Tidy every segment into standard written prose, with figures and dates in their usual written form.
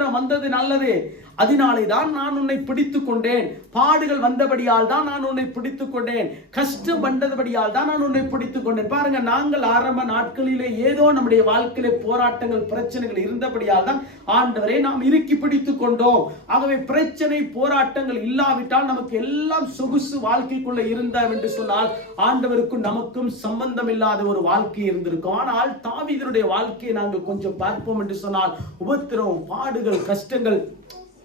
உபத்திரம் வந்தது நல்லது, அதனாலே தான் நான் உன்னை பிடித்துக் கொண்டேன். பாடுகள் வந்தபடியால் தான் நான் உன்னை பிடித்துக் கொண்டேன். கஷ்டம் வந்தபடியால் தான் நான் உன்னை பிடித்துக் கொண்டேன். பாருங்க, நாங்கள் ஆரம்ப நாட்களிலே ஏதோ நம்முடைய வாழ்க்கையிலே போராட்டங்கள் பிரச்சனைகள் இருந்தபடியால் தான் ஆண்டவரை நாம் இறுக்கி பிடித்துக் கொண்டோம். ஆகவே பிரச்சனை போராட்டங்கள் இல்லாவிட்டால் நமக்கு எல்லாம் சொகுசு வாழ்க்கைக்குள்ள இருந்தோம் என்று சொன்னால் ஆண்டவருக்கும் நமக்கும் சம்பந்தம் இல்லாத ஒரு வாழ்க்கை இருந்திருக்கும். ஆனால் தாவீதுடைய வாழ்க்கையை நாங்கள் கொஞ்சம் பார்ப்போம் என்று சொன்னால் உபத்திரம், பாடுகள், கஷ்டங்கள்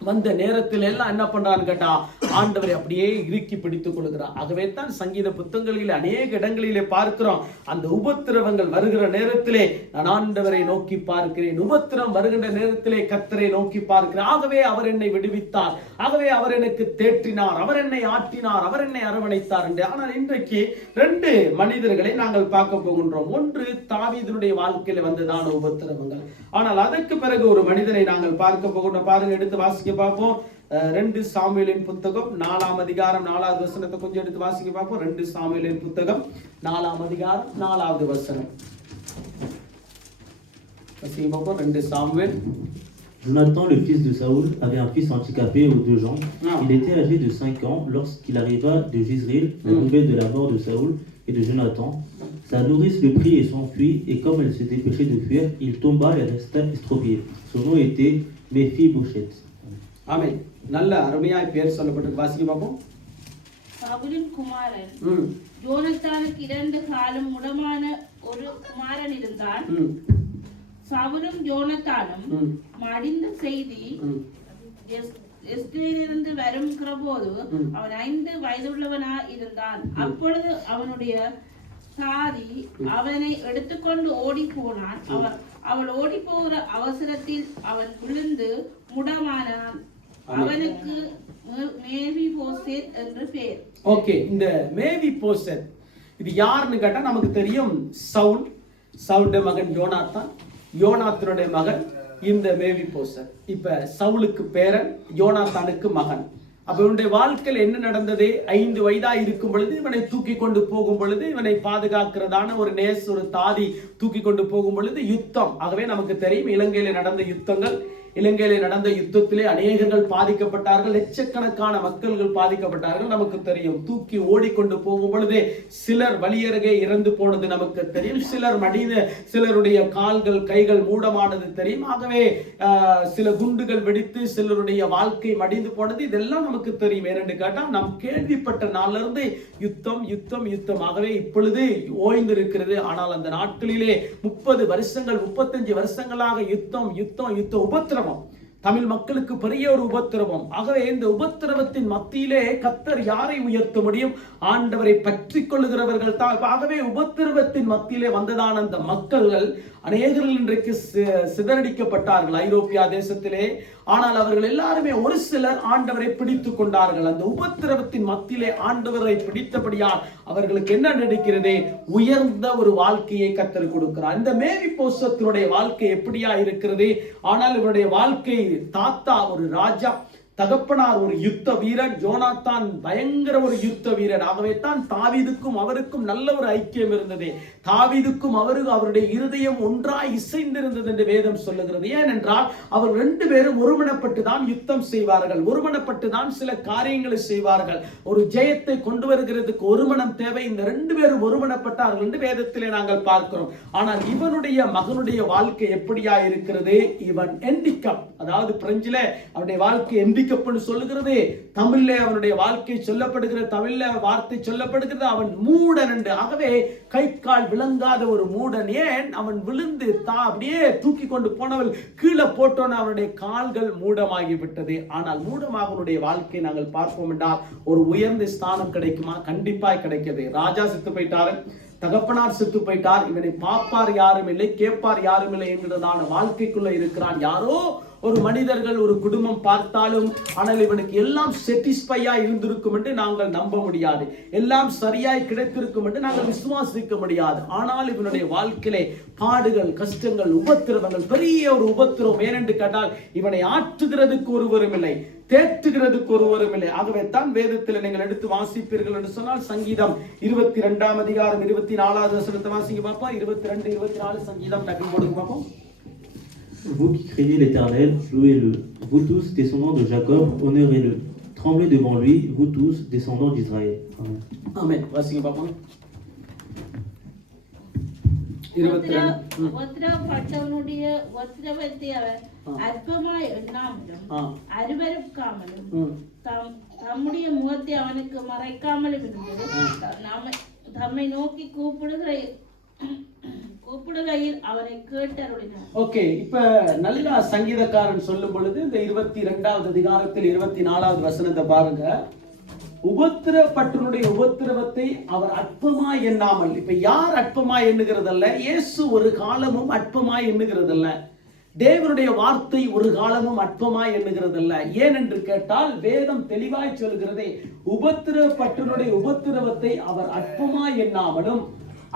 வந்த நேரத்தில் எல்லாம் என்ன பண்றான்னு கேட்டா ஆண்டவரை அப்படியே இறுக்கி பிடித்துக் கொள்கிறார். ஆகவே தான் சங்கீத புத்தகங்களில் அநேக இடங்களிலே பார்க்கிறோம், அந்த உபத்திரவங்கள் வருகிற நேரத்திலே நான் ஆண்டவரை நோக்கி பார்க்கிறேன், உபத்திரம் வருகின்ற நேரத்திலே கர்த்தரை நோக்கி பார்க்கிறேன். ஆகவே அவர் என்னை விடுவித்தார், ஆகவே அவர் எனக்கு தேற்றினார், அவர் என்னை ஆற்றினார், அவர் என்னை அரவணைத்தார் என்று. ஆனால் இன்றைக்கு ரெண்டு மனிதர்களை நாங்கள் பார்க்க போகின்றோம். ஒன்று தாவீதுடைய வாழ்க்கையில வந்ததான உபத்திரவங்கள். ஆனால் அதற்கு பிறகு ஒரு மனிதனை நாங்கள் பார்க்க போகின்றோம். பாருங்க, எடுத்து வாசிக்க பார்ப்போம். 2 சாமுவேலின் புத்தகம் 4ஆம் அதிகாரம் 4வது வசனத்தை கொஞ்சம் எடுத்து வாசிக்க பார்ப்போம். 2 சாமுவேலின் புத்தகம் 4ஆம் அதிகாரம் 4வது வசனம் வாசிக்க பார்ப்போம். 2 Samuel. Jonathan, le fils de Saoul, avait un fils handicapé aux 2 jambes. Il était âgé de 5 ans lorsqu'il arriva de Jezreel la nouvelle de la mort de Saoul et de Jonathan. Sa nourrice le prit et s'enfuit, et comme elle se dépêchait de fuir, il tomba et resta estropié. Son nom était Méphibosheth. ஆமென். நல்ல அருமையாய் பேர் சொல்லப்பட்டிருக்கு. வாசிக்க பார்ப்போம். சவுலின் குமாரன் யோனத்தானுக்கு 2 காலம் முடமான ஒரு குமாரன் இருந்தான். சவுலும் யோனத்தானும் மடிந்த செய்தி எஸ்ரேலிலிருந்து வருகிற போது அவன் 5 வயதுள்ளவனா இருந்தான். அப்பொழுது அவனுடைய தாதி அவனை எடுத்துக்கொண்டு ஓடி போனான். அவள் ஓடி போகிற அவசரத்தில் அவன் விழுந்து முடமானான். அவனுக்கு மேவிபோசேத் என்று பெயர். ஓகே, இந்த மேவிபோசேத் இது யாருன்னு கேட்டா நமக்கு தெரியும், சவுலுடைய மகன் யோனாத்தான், யோனாத்தானுடைய மகன் இந்த மேவிபோசேத். இப்ப சவுலுக்கு பேரன், யோனாத்தானுக்கு மகன். அப்ப இவனுடைய வாழ்க்கையில் என்ன நடந்தது? 5 வயதா இருக்கும் பொழுது இவனை தூக்கி கொண்டு போகும் பொழுது, இவனை பாதுகாக்கிறதான ஒரு நேஸ், ஒரு தாதி தூக்கி கொண்டு போகும் பொழுது யுத்தம். ஆகவே நமக்கு தெரியும் இலங்கையில நடந்த யுத்தங்கள். இலங்கையில நடந்த யுத்தத்திலே அநேகர்கள் பாதிக்கப்பட்டார்கள், லட்சக்கணக்கான மக்கள்கள் பாதிக்கப்பட்டார்கள். நமக்கு தெரியும், தூக்கி ஓடிக்கொண்டு போகும் பொழுது சிலர் வழியருகே இறந்து போனது நமக்கு தெரியும், சிலருடைய கால்கள் கைகள் மூடமானது தெரியும். ஆகவே சில குண்டுகள் வெடித்து சிலருடைய வாழ்க்கை மடிந்து போனது இதெல்லாம் நமக்கு தெரியும். ஏனென்று கேட்டால் நாம் கேள்விப்பட்ட நாள்ல இருந்து யுத்தம் யுத்தம் யுத்தம். ஆகவே இப்பொழுது ஓய்ந்திருக்கிறது. ஆனால் அந்த நாட்களிலே 30 வருஷங்கள் 35 வருஷங்களாக யுத்தம் யுத்தம் யுத்தம், உபத்திரம். தமிழ் மக்களுக்கு பெரிய ஒரு உபத்திரவம். ஆகவே இந்த உபத்திரவத்தின் மத்தியிலே கர்த்தர் யாரை உயர்த்த முடியும்? ஆண்டவரை பற்றி கொள்ளுகிறவர்கள் தான். ஆகவே உபத்திரவத்தின் மத்தியிலே வந்ததான அந்த மக்கள்கள் அநேகர்கள் இன்றைக்கு சிதறடிக்கப்பட்டார்கள் ஐரோப்பியா தேசத்திலே. ஆனால் அவர்கள் எல்லாருமே ஒரு சிலர் ஆண்டவரை பிடித்துக் கொண்டார்கள். அந்த உபத்திரவத்தின் மத்தியிலே ஆண்டவரை பிடித்தபடியால் அவர்களுக்கு என்ன நடக்கிறது? உயர்ந்த ஒரு வாழ்க்கையை கர்த்தர் கொடுக்கிறார். இந்த மேவிபோசேத்தினுடைய வாழ்க்கை எப்படியா இருக்கிறது? ஆனால் இவருடைய வாழ்க்கை, தாத்தா ஒரு ராஜா, தகப்பனார் ஒரு யுத்த வீரன், யோனாத்தான் பயங்கர ஒரு யுத்த வீரன். ஆகவே தான் தாவீதுக்கும் அவருக்கும் நல்ல ஒரு ஐக்கியம் இருந்தது. தாவீதுக்கும் அவருடைய இருதயம் ஒன்றாய் இசைந்திருந்தது என்று வேதம் சொல்லுகிறது. ஏனென்றால் அவர் 2 பேரும் ஒருமனப்பட்டு தான் யுத்தம் செய்வார்கள், ஒருமனப்பட்டு தான் சில காரியங்களை செய்வார்கள். ஒரு ஜெயத்தை கொண்டு வருகிறதுக்கு ஒருமனம் தேவை. இந்த 2 பேரும் ஒருமனப்பட்டார்கள் என்று வேதத்திலே நாங்கள் பார்க்கிறோம். ஆனால் இவனுடைய மகனுடைய வாழ்க்கை எப்படியா இருக்கிறது? இவன் ஹேண்டிகேப், அதாவது பிரெஞ்சில அவனுடைய வாழ்க்கை சொல்லுகிறது, தமிழ்ல அவனுடைய வாழ்க்கை சொல்லப்படுகிறது, தமிழ்ல வார்த்தை சொல்லப்படுகிறது, அவன் மூடன் என்று. ஆகவே கை கால் விளங்காத ஒரு மூடன். ஏன்? அவன் விழுந்து அப்படியே தூக்கி கொண்டு போனவள் கீழே போட்டோன்னு அவனுடைய கால்கள் மூடமாகிவிட்டது. ஆனால் மூடமாகனுடைய வாழ்க்கை நாங்கள் பார்ப்போம் என்றால் ஒரு உயர்ந்த ஸ்தானம் கிடைக்குமா? கண்டிப்பாய் கிடைக்கிறது. ராஜா செத்து போயிட்டாரு, தகப்பனார் செத்து போயிட்டார், இவனை பாப்பார் யாரும் இல்லை, கேட்பார் யாரும் இல்லை என்கிறதான வாழ்க்கைக்குள்ள இருக்கிறான். யாரோ ஒரு மனிதர்கள் ஒரு குடும்பம் பார்த்தாலும் ஆனால் இவனுக்கு எல்லாம் செட்டிஸ்ஃபையா இருந்திருக்கும் என்று நாங்கள் நம்ப முடியாது, எல்லாம் சரியாய் கிடைத்திருக்கும் என்று நாங்கள் விசுவாசிக்க முடியாது. ஆனால் இவனுடைய வாழ்க்கையிலே பாடுகள், கஷ்டங்கள், உபத்திரவங்கள், பெரிய ஒரு உபத்திரம். ஏனென்று கேட்டால் இவனை ஆற்றுகிறதுக்கு ஒருவரும் இல்லை, தேற்றுகிறதுக்கு ஒருவரும் இல்லை. ஆகவே தான் வேதத்தில் நீங்கள் எடுத்து வாசிப்பீர்கள் என்று சொன்னால் சங்கீதம் 22ஆம் அதிகாரம் 24வது வசனத்தை வாசிங்க பார்ப்போம். 22, 24 சங்கீதம் டக்கு போடுங்க பார்ப்போம். Vous qui craignez l'Éternel, louez-le. Vous tous, descendants de Jacob, honorez-le. Tremblez devant lui, vous tous, descendants d'Israël. Amen. ஆமென். வாசிங்க பாப்போம். 22. உபத்திரவப்பட்டவனுடைய உபத்திரவத்தை அவர் அற்பமாய் எண்ணாமலும் அருவருக்காமலும் தம்முடைய முகத்தை அவனுக்கு மறைக்காமலும் இருந்தது. தம்மை நோக்கி கூப்பிடுகையில் அவனை கேட்டருளினார். ஓகே, இப்ப நல்லா சங்கீதக்காரன் சொல்லும் பொழுது இந்த 22வது அதிகாரத்தில் 24வது வசனத்தை பாருங்க. உபத்திரப்பட்டவனுடைய உபத்திரவத்தை அவர் அற்பமாய் எண்ணாமல். இப்ப யார் அற்பமாய் எண்ணுகிறதல்ல? இயேசு ஒரு காலமும் அற்பமாய் எண்ணுகிறதல்ல. தேவனுடைய வார்த்தை ஒரு காலமும் அற்பமாய் எண்ணுகிறதல்ல. ஏன் என்று கேட்டால் வேதம் தெளிவாய் சொல்கிறதே, உபத்திரப்பட்டவனுடைய உபத்திரவத்தை அவர் அற்பமாய் எண்ணாமலும்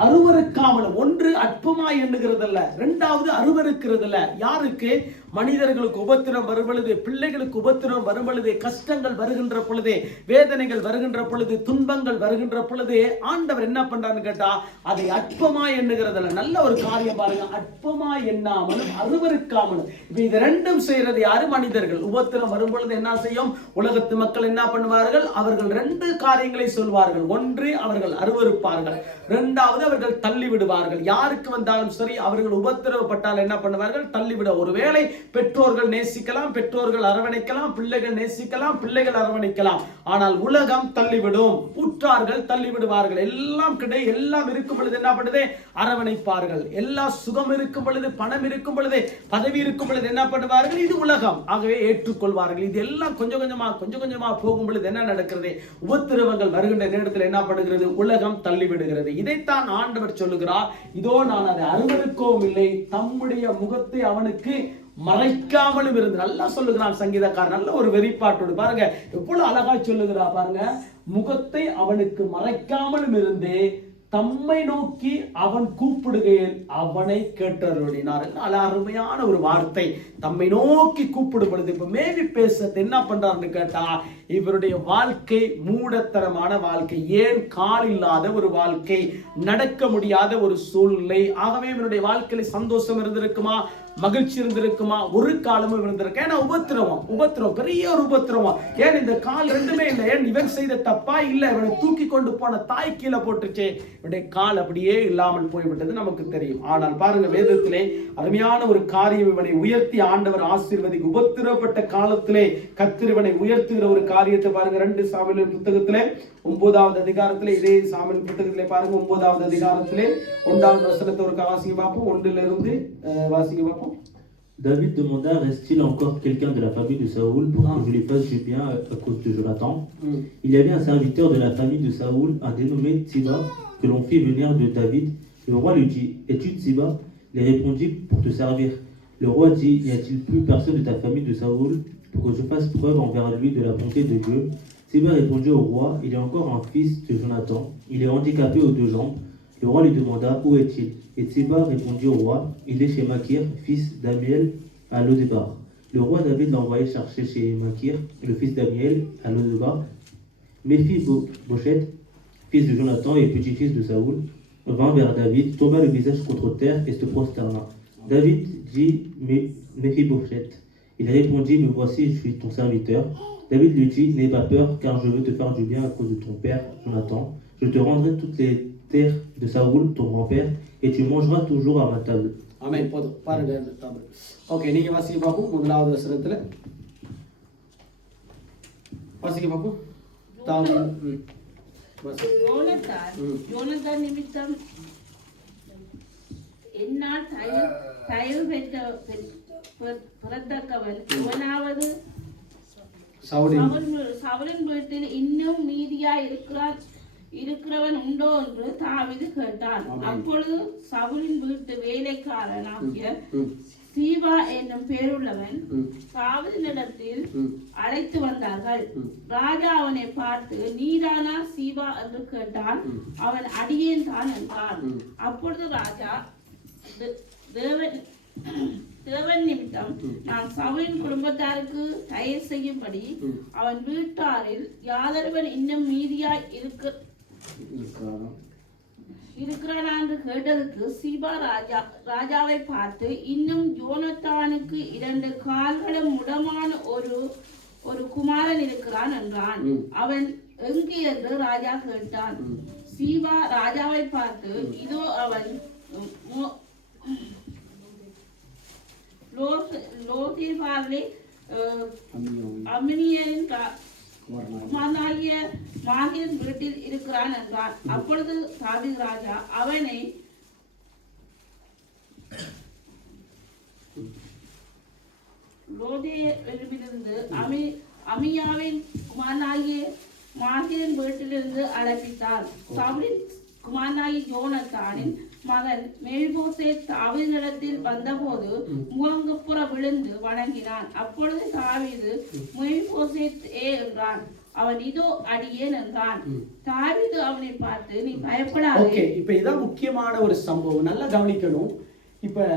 அருவருக்காமலும். ஒன்று அற்பமாய் எண்ணுகிறதல்ல, இரண்டாவது அருவருக்கிறதல்ல. யாருக்கு? மனிதர்களுக்கு உபத்திரம் வரும் பொழுது, பிள்ளைகளுக்கு உபத்திரம் வரும் பொழுது, கஷ்டங்கள் வருகின்ற பொழுது, வேதனைகள் வருகின்ற பொழுது, துன்பங்கள் வருகின்ற பொழுது ஆண்டவர் என்ன பண்றான்னு கேட்டா அதை அற்பமாய் எண்ணுகிறதல்ல. நல்ல ஒரு காரியம் பாருங்க, அற்பமாய் எண்ணாமலும் அருவருக்காமலும். இப்ப இது ரெண்டும் செய்யறது யாரு? மனிதர்கள். உபத்திரம் வரும் பொழுது என்ன செய்யும் உலகத்து மக்கள்? என்ன பண்ணுவார்கள்? அவர்கள் ரெண்டு காரியங்களை சொல்வார்கள். ஒன்று, அவர்கள் அருவருப்பார்கள். இரண்டாவது, அவர்கள் தள்ளி விடுவார்கள். யாருக்கு வந்தாலும் சரி, அவர்கள் உபத்திரவப்பட்டால் என்ன பண்ணுவார்கள்? தள்ளிவிட. ஒருவேளை பெற்றோர்கள் நேசிக்கலாம், பெற்றோர்கள் அரவணைக்கலாம், பிள்ளைகள் நேசிக்கலாம், பிள்ளைகள் அரவணைக்கலாம். ஆனால் உலகம் தள்ளிவிடும், உற்றார்கள் தள்ளிவிடுவார்கள். எல்லாம் எல்லாம் இருக்கும் பொழுது என்ன பண்ணுது? அரவணைப்பார்கள். எல்லா சுகம் இருக்கும் பொழுது, பணம் இருக்கும் பொழுது, பதவி இருக்கும் பொழுது என்ன பண்ணுவார்கள்? இது உலகம், ஆகவே ஏற்றுக்கொள்வார்கள். இது எல்லாம் கொஞ்சம் கொஞ்சமா போகும் பொழுது என்ன நடக்கிறது? உபத்திரவங்கள் வருகின்ற நேரத்தில் என்ன பண்ணுகிறது? உலகம் தள்ளிவிடுகிறது. இதைத்தான் ஆண்டவர் சொல்லுகிறார், இதோ நான் அதை அருவருக்கவும் இல்லை, தம்முடைய முகத்தை அவனுக்கு மறைக்காமலும் இருந்து. நல்லா சொல்லுகிறான் சங்கீதக்காரன், நல்ல ஒரு வெளிப்பாட்டோடு பாருங்க, எவ்வளவு அழகா சொல்லுகிறா பாருங்க. முகத்தை அவனுக்கு மறைக்காமலும் இருந்து தம்மை நோக்கி அவன் கூப்பிடுகையில் அவனை கேட்டருளினார். அருமையான ஒரு வார்த்தை, தம்மை நோக்கி கூப்பிடும் பொழுது. இப்ப மேவி பேச என்ன பண்றாருன்னு கேட்டா, இவருடைய வாழ்க்கை மூடத்தனமான வாழ்க்கை, ஏன் கால் இல்லாத ஒரு வாழ்க்கை, நடக்க முடியாத ஒரு சூழ்நிலை. ஆகவே இவருடைய வாழ்க்கையில சந்தோஷம் இருந்திருக்குமா? மகிழ்ச்சி இருந்திருக்குமா? ஒரு காலமும் இருந்திருக்கு. ஏன்னா உபத்திரவம் பெரிய ஒரு உபத்திரவம். ஏன் இந்த கால் ரெண்டுமே இல்லை? ஏன் இவன் செய்த தப்பா? இல்ல, இவனை தூக்கி கொண்டு போன தாய் கீழே போட்டுச்சு, இவனுடைய கால் அப்படியே இல்லாமல் போய்விட்டது நமக்கு தெரியும். ஆனால் பாருங்க, வேதத்திலே அருமையான ஒரு காரியம், இவனை உயர்த்தி ஆண்டவர் ஆசீர்வதிக்கு. உபத்திரப்பட்ட காலத்திலே கர்த்தர் இவனை உயர்த்துகிற ஒரு காரியத்தை பாருங்க. 2 சாமுவேல் புத்தகத்திலே 9வது அதிகாரத்திலே, இதே சாமுவேல் புத்தகத்திலே பாருங்க 9வது அதிகாரத்திலே 1வது வசனத்தை ஒரு வாசிங்க பார்ப்போம். 1லிருந்து வாசிங்க பார்ப்போம். David demanda, reste-t-il encore quelqu'un de la famille de Saoul pour que je lui fasse du bien à cause de Jonathan? Il y avait un serviteur de la famille de Saoul, un dénommé Tsiba, que l'on fit venir de David. Le roi lui dit, es-tu Tsiba? Il répondit, pour te servir. Le roi dit, n'y a-t-il plus personne de ta famille de Saoul pour que je fasse preuve envers lui de la bonté de Dieu? Tsiba répondit au roi, il est encore un fils de Jonathan, il est handicapé aux 2 jambes. Le roi lui demanda, où est-il? Et Tsiba répondit au roi, il est chez Makir, fils d'Amiel, à Lodebar. Le roi David l'a envoyé chercher chez Makir, le fils d'Amiel, à Lodebar. Méphi-Bosheth, fils de Jonathan et petit-fils de Saoul, vint vers David, tomba le visage contre terre et se prosterna. David dit, Méphi-Bosheth. Il répondit, me voici, je suis ton serviteur. David lui dit, n'aie pas peur, car je veux te faire du bien à cause de ton père, Jonathan. Je te rendrai toutes les terres de Saoul, ton grand-père, et tu mangeras toujours à ma table. Amen. போதும் பாருங்க இந்த Tamil. Okay, நீங்க வாசிக்க பாப்போம். 1வது வசனத்துல வாசிக்க பாப்போம். யோனத்தான் நிமித்தம் என்னால் தயவு பெற்ற பிறந்தக்கவன் எவனாவது சவுலின் வீட்டில் இன்னும் மீதியா இருக்கிறவன் உண்டோ என்று தாவீது கேட்டான். அப்பொழுது சவுலின் வீட்டு வேலைக்காரனாகிய சீபா என்னும் பேருள்ளவன் தாவீதினிடத்தில் அழைத்து வந்தார்கள். ராஜா அவனை பார்த்து, நீதானா சீபா என்று கேட்டான். அவன் அடியேன் தான் என்றான். அப்பொழுது ராஜா, தேவன் நிமித்தம் நான் சவுலின் குடும்பத்தாருக்கு தயவு செய்யும்படி அவன் வீட்டாரில் யாதொருவன் இன்னும் மீதியாய் இருக்கிறானா என்று கேட்டதுக்கு சீபா ராஜாவை பார்த்து, இன்னும் யோனத்தானுக்கு 2 கால்களும் முடமான ஒரு குமாரன் இருக்கிறான் என்றான். அவன் எங்கே என்று ராஜா கேட்டான். சீபா ராஜாவை பார்த்து, இதோ அவன் லோதேபாரிலே அம்மினியரின் குமாரனாகிய மாகீரின் வீட்டில் இருக்கிறான் என்றான். அப்பொழுது தாவீது ராஜா அவனை லோதேபாரிலிருந்து அமியாவின் குமாரனாகிய மாகீரின் வீட்டிலிருந்து அழைப்பித்தார். சவுலின் குமாரனாகிய யோனத்தானின் மகன் மேல்போசேத் தாவீதினிடத்தில் வந்தபோது முகங்குப்புற விழுந்து வணங்கினான். அப்பொழுது தாவீது, மேல்போசேத்தே என்றான். அவன், இதோ அடியேன் என்றான். தாவீது அவனை பார்த்து, நீ பயப்படாதே. இப்ப இதான் முக்கியமான ஒரு சம்பவம், நல்லா கவனிக்கணும். இப்ப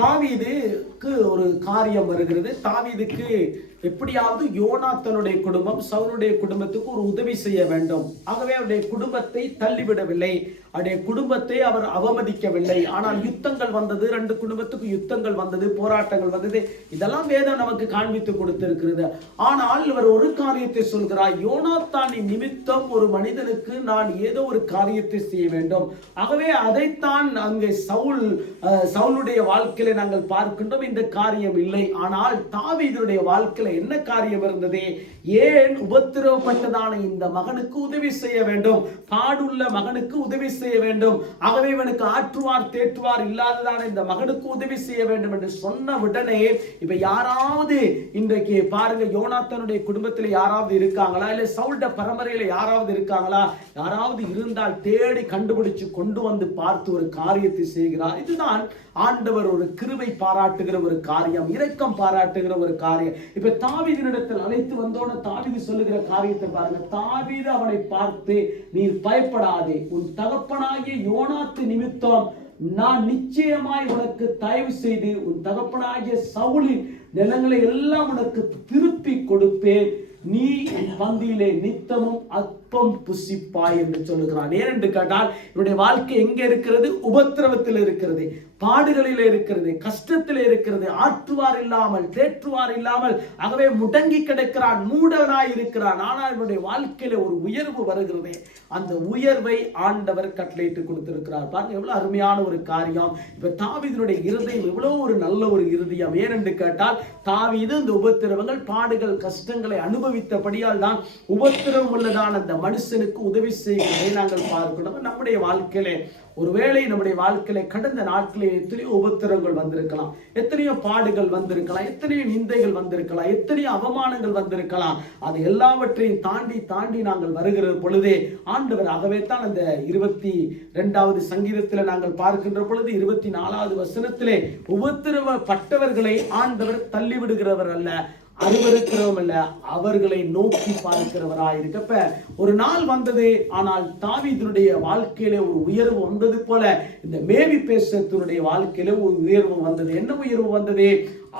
தாவீதுக்கு ஒரு காரியம் வருகிறது. தாவீதுக்கு எப்படியாவது யோனாத்தனுடைய குடும்பம் சவுலுடைய குடும்பத்துக்கு ஒரு உதவி செய்ய வேண்டும். ஆகவே அவருடைய குடும்பத்தை தள்ளிவிடவில்லை, அவருடைய குடும்பத்தை அவர் அவமதிக்கவில்லை. ஆனால் யுத்தங்கள் வந்தது, 2 குடும்பத்துக்கு யுத்தங்கள் வந்தது, போராட்டங்கள் வந்தது. இதெல்லாம் வேதம் நமக்கு காண்பித்து கொடுத்திருக்கிறது. ஆனால் இவர் ஒரு காரியத்தை சொல்கிறார், யோனாத்தானின் நிமித்தம் ஒரு மனிதனுக்கு நான் ஏதோ ஒரு காரியத்தை செய்ய வேண்டும். ஆகவே அதைத்தான் அங்கே சவுலுடைய வாழ்க்கையில நாங்கள் பார்க்கின்றோம். இந்த காரியம் இல்லை. ஆனால் தாவீதுடைய வாழ்க்கையில என்ன காரியம் இருந்தது? ஏன் உபத்திரவப்பட்டதான இந்த மகனுக்கு உதவி செய்ய வேண்டும், பாடுள்ள மகனுக்கு உதவி செய்ய வேண்டும். ஆகவே இவனுக்கு ஆற்றுவார் தேற்றுவார் இல்லாததான இந்த மகனுக்கு உதவி செய்ய வேண்டும் என்று சொன்ன உடனே இப்ப யாராவது இன்றைக்கு பாருங்க, யோனாத்தனுடைய குடும்பத்தில் யாராவது இருக்காங்களா, இல்ல சவுல்ட பரம்பரையில யாராவது இருக்காங்களா? யாராவது இருந்தால் தேடி கண்டுபிடிச்சு கொண்டு வந்து பார்த்து ஒரு காரியத்தை செய்கிறார். இதுதான் ஆண்டவர் ஒரு கிருபை பாராட்டுகிற ஒரு காரியம், இரக்கம் பாராட்டுகிற ஒரு காரியம். இப்ப தாவீதினிடத்தில் அழைத்து வந்தோட தாவீது சொல்லுகிற காரியத்தை பாருங்க. தாவீது அவனை பார்த்து, நீர் பயப்படாதே, உன் தகப்பனாகிய யோனாத்து நிமித்தம் நான் நிச்சயமாய் உனக்கு தயவு செய்து உன் தகப்பனாகிய சவுலின் நிலங்களை எல்லாம் உனக்கு திருப்பி கொடுப்பேன். நீ என் பந்தியிலே நித்தமும் அப்பம் புசிப்பாய் என்று சொல்லுகிறான். ஏனென்று கேட்டால் என்னுடைய வாழ்க்கை எங்க இருக்கிறது? உபத்திரவத்தில் இருக்கிறது, பாடுகளில் இருக்கிறது, கஷ்டத்தில் இருக்கிறது. ஆற்றுவார் இல்லாமல் தேற்றுவார் இல்லாமல் ஆகவே முடங்கி கிடக்கிறான், மூடனாய் இருக்கிறான். ஆனால் என்னுடைய வாழ்க்கையில ஒரு உயர்வு வருகிறது. அந்த உயர்வை ஆண்டவர் கட்டளையிட்டு கொடுத்திருக்கிறார். பாருங்க எவ்வளவு அருமையான ஒரு காரியம். இப்ப தாவீதினுடைய இருதயம் எவ்வளவு ஒரு நல்ல ஒரு இருதயம். ஏனென்று கேட்டால் தாவீது இந்த உபத்திரவங்கள் பாடுகள் கஷ்டங்களை அனுபவித்தபடியால் தான் உபத்திரவம் உள்ளதான அந்த மனுஷனுக்கு உதவி செய்கிறதை நாங்கள் பார்க்கணும். நம்முடைய வாழ்க்கையில ஒருவேளை நம்முடைய வாழ்க்கையில கடந்த நாட்களில் எத்தனையோ உபத்திரங்கள் வந்திருக்கலாம், எத்தனையோ பாடுகள் வந்திருக்கலாம், எத்தனையோ நிந்தைகள் வந்திருக்கலாம், எத்தனையோ அவமானங்கள் வந்திருக்கலாம். அது எல்லாவற்றையும் தாண்டி நாங்கள் வருகிற பொழுதே ஆண்டவர், ஆகவே தான் அந்த 22வது சங்கீதத்தில் நாங்கள் பார்க்கின்ற பொழுது 24வது வசனத்திலே உபத்திரவப்பட்டவர்களை ஆண்டவர் தள்ளிவிடுகிறவர் அல்ல, அருவருக்கிறவம் அல்ல, அவர்களை நோக்கி பார்க்கிறவராயிருக்க ஒரு நாள் வந்தது. ஆனால் தாவீதினுடைய வாழ்க்கையில ஒரு உயர்வு வந்தது போல இந்த மேவி பேசத்தினுடைய வாழ்க்கையில ஒரு உயர்வு வந்தது. என்ன உயர்வு வந்தது?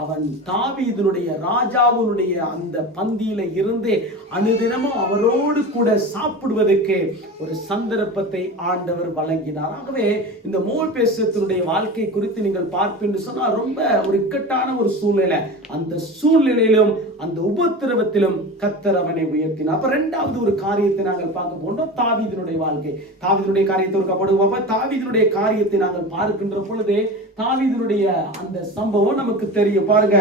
அவன் தாவீதினுடைய ராஜாவுடைய அந்த பந்தியில இருந்து அனுதினமும் அவரோடு கூட சாப்பிடுவதற்கு ஒரு சந்தர்ப்பத்தை ஆண்டவர் வழங்கினார். ஆகவே இந்த மேவிபோசேத்தினுடைய வாழ்க்கை குறித்து நீங்கள் பார்ப்பீங்க சொன்னால் ரொம்ப ஒரு இக்கட்டான ஒரு சூழ்நிலை. அந்த சூழ்நிலையிலும் அந்த உபத்திரவத்திலும் கர்த்தர் அவனை உயர்த்தினார். அப்ப 2வது ஒரு காரியத்தை நாங்கள் பார்க்க போனோம், தாவீதினுடைய வாழ்க்கை. தாவீதினுடைய காரியத்தை ஒரு தாவீதினுடைய காரியத்தை நாங்கள் பார்க்கின்ற பொழுது தாவீதினுடைய அந்த சம்பவம் நமக்கு தெரியும். பாருங்க,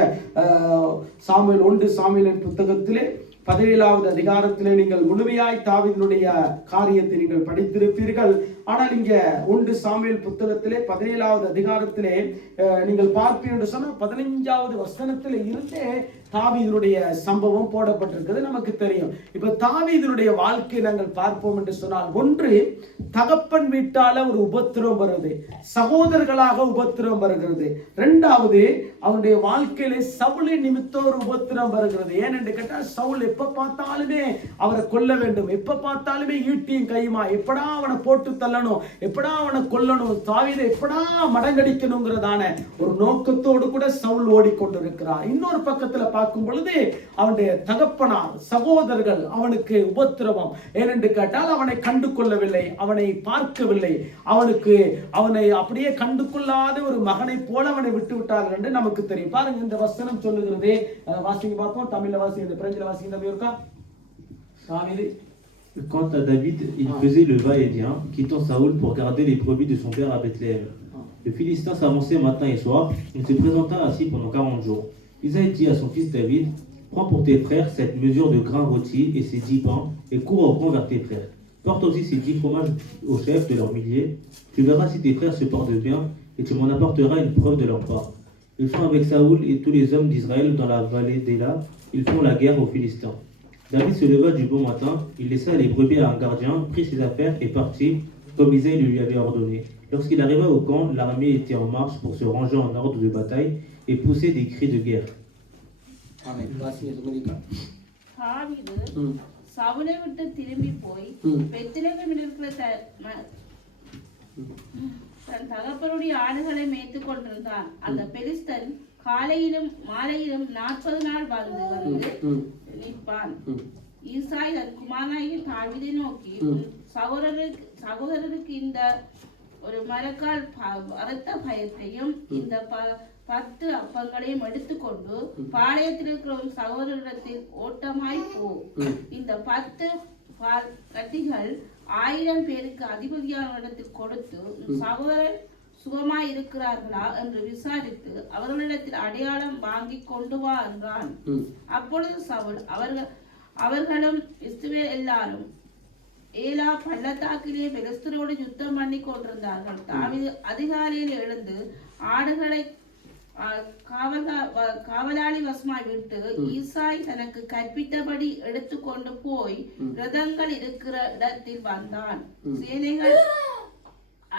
சாமுவேல் 1 சாமுவேலின் புத்தகத்திலே 17வது அதிகாரத்திலே நீங்கள் முழுமையாய் தாவீதினுடைய காரியத்தை நீங்கள் படித்திருப்பீர்கள். ஆனால் இங்க 1 சாமுவேல் புத்தகத்திலே 17வது அதிகாரத்திலே நீங்கள் பார்ப்பீர்கள் சொன்னா 15வது வசனத்திலே இருந்தே தாவீதினுடைய சம்பவம் போடப்பட்டிருக்கிறது நமக்கு தெரியும். இப்ப தாவீதினுடைய வாழ்க்கை நாங்கள் பார்ப்போம் என்று சொன்னால், ஒன்று தகப்பன் வீட்டால ஒரு உபத்திரவம் வருது, சகோதரர்களாக உபத்திரவம் வருகிறது. 2வது அவனுடைய வாழ்க்கையில சவுலின் நிமித்தம் ஒரு உபத்திரவம் வருகிறது. ஏனென்று கேட்டால் சவுல் எப்ப பார்த்தாலுமே அவரை கொல்ல வேண்டும், எப்ப பார்த்தாலுமே ஈட்டியும் கையுமா, எப்படா அவனை போட்டு தள்ளணும், எப்படா அவனை கொல்லணும், தாவீதை எப்படா மடங்கடிக்கணுங்கிறதான ஒரு நோக்கத்தோடு கூட சவுல் ஓடிக்கொண்டிருக்கிறார். இன்னொரு பக்கத்துல பார்க்கும் பொழுது அவனுடைய தகப்பனார் சகோதரர்கள் அவனுக்கு உபத்திரவம். ஏனென்று கேட்டால் அவனை கண்டு கொள்ளவில்லை, அவனை பார்க்கவில்லை, அவனை அப்படியே கண்டு கொள்ளாத ஒரு மகனை போல அவனை விட்டு விட்டார்கள் என்று நமக்கு தெரியும். பாருங்க இந்த வசனம் சொல்லுகிறதே, வாசிங்க பார்ப்போம். தமிழ்ல வாசிங்க, பிரெஞ்சுல வாசிங்க. தம்பி இருக்கா? தாவீது Quant à David, il faisait le va-et-vient, quittant Saoul pour garder les brebis de son père à Bethléem. Le Philistin s'avançait matin et soir, il se présenta assis pendant 40 jours. Isaïe dit à son fils David, prends pour tes frères cette mesure de grains rôtis et ces 10 pains, et cours au camp vers tes frères. Porte aussi ces 10 fromages au chef de leurs milliers. Tu verras si tes frères se portent bien, et tu m'en apporteras une preuve de leur part. Ils sont avec Saoul et tous les hommes d'Israël dans la vallée d'Éla. Ils font la guerre aux Philistins. David se leva du bon matin, il laissa les brebis à un gardien, prit ses affaires et partit, comme Isaïe le lui avait ordonné. Lorsqu'il arriva au camp, l'armée était en marche pour se ranger en ordre de bataille et poussait des cris de guerre. தாவீது சவுலை விட்டு திரும்பி போய் பெத்லெகேமில் இருக்கிற தன் தகப்பனுடைய ஆடுகளை மேய்த்துக் கொண்டிருந்தான். அந்த பெலிஸ்தன் காலையிலும் மாலையிலும் 40 நாள் வந்து நிற்பான். ஈசாய் தன் குமாரனாகிய தாவீதை நோக்கி, சகோதரருக்கு இந்த ஒரு மரக்கால் அறுத்த பயத்தையும் இந்த 10 அப்பங்களையும் எடுத்துக்கொண்டு பாளையத்தில் இருக்கிற சகோதரரிடத்தில் ஓட்டமாய் போ. இந்த 10 கட்டிகள் 1000 பேருக்கு அதிபதியானவரிடத்தில் கொடுத்து சகோதரர் சுகமாய் இருக்கிறார்களா என்று விசாரித்து அவர்களிடத்தில் அடையாளம் வாங்கி கொண்டு வா என்றான். அப்பொழுது சவுல் அவர்களும் இஸ்ரவேல் எல்லாரும் ஏலா பள்ளத்தாக்கிலே பெலிஸ்தரோடு யுத்தம் பண்ணி கொண்டிருந்தார்கள். தாவீது அதிகாலையில் எழுந்து ஆடுகளை காவலாளி வசமாய் விட்டு ஈசாய் தனக்கு கற்பித்தபடி எடுத்துக்கொண்டு போய் ரதங்கள் இருக்கிற இடத்தில் வந்தான். சேனைகள்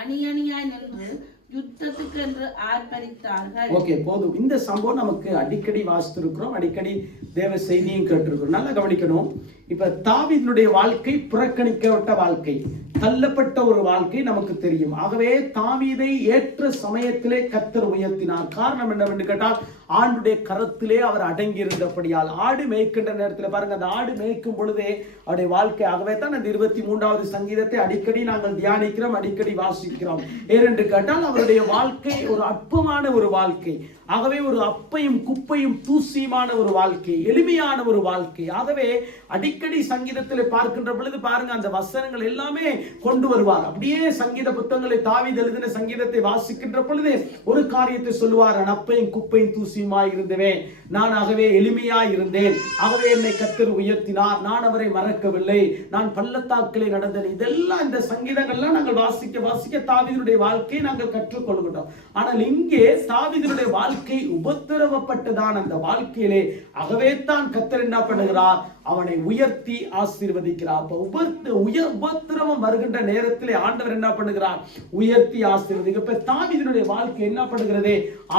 அணி அணியாய் நின்று யுத்தத்துக்கு என்று ஆர்ப்பரித்தார்கள். ஓகே, போதும். இந்த சம்பவம் நமக்கு அடிக்கடி வாசித்திருக்கிறோம், அடிக்கடி தேவ செய்தியும் கேட்டிருக்கிறோம். நல்லா கவனிக்கணும். இப்ப தாவீதுடைய வாழ்க்கை புறக்கணிக்கப்பட்ட வாழ்க்கை, தள்ளப்பட்ட ஒரு வாழ்க்கை நமக்கு தெரியும். ஆகவே தாவீதை ஏற்ற சமயத்திலே கர்த்தர் உயர்த்தினார். காரணம் என்னவென்று கேட்டால் ஆண்டுடைய கரத்திலே அவர் அடங்கி இருந்தபடியால். ஆடு மேய்க்கின்ற நேரத்தில் பாருங்க, அந்த ஆடு மேய்க்கும் பொழுதே அவருடைய வாழ்க்கை. ஆகவே தான் அந்த 23வது சங்கீதத்தை அடிக்கடி நாங்கள் தியானிக்கிறோம், அடிக்கடி வாசிக்கிறோம். ஏனென்று கேட்டால் அவருடைய வாழ்க்கை ஒரு அற்பமான ஒரு வாழ்க்கை. ஆகவே ஒரு அப்பையும் குப்பையும் தூசியுமான ஒரு வாழ்க்கை, எளிமையான ஒரு வாழ்க்கை. ஆகவே அடிக்கடி சங்கீதத்தில் பார்க்கின்ற பொழுது பாருங்க, அந்த வசனங்கள் எல்லாமே கொண்டு வருவார். அப்படியே சங்கீத புத்தகங்களை தாவீது எழுதின சங்கீதத்தை வாசிக்கின்ற பொழுது ஒரு காரியத்தை சொல்லுவார், அப்பையும் குப்பையும் தூசியுமாய் இருந்தவேன் நான், ஆகவே எளிமையாய் இருந்தேன், ஆகவே என்னை கர்த்தர் உயர்த்தினார், நான் அவரை மறக்கவில்லை, நான் பள்ளத்தாக்கிலே நடந்தேன். இதெல்லாம் இந்த சங்கீதங்கள்லாம் நாங்கள் வாசிக்க வாசிக்க தாவீதுடைய வாழ்க்கையை நாங்கள் கற்றுக்கொள்கின்றோம். ஆனால் இங்கே தாவீதுடைய வாழ்க்கை உபத்திரவப்பட்டதான் அந்த வாழ்க்கையிலே. ஆகவே தான் கர்த்தர் என்ன பண்ணுகிறார், அவனை உயர்த்தி ஆசீர்வதிக்கிறார். உபத்திரவம் வருகின்ற நேரத்திலே ஆண்டவர் என்ன பண்ணுகிறார், உயர்த்தி ஆசீர்வதிக்க. இப்ப தாவீதுடைய வாழ்க்கை என்ன பண்ணுகிறது,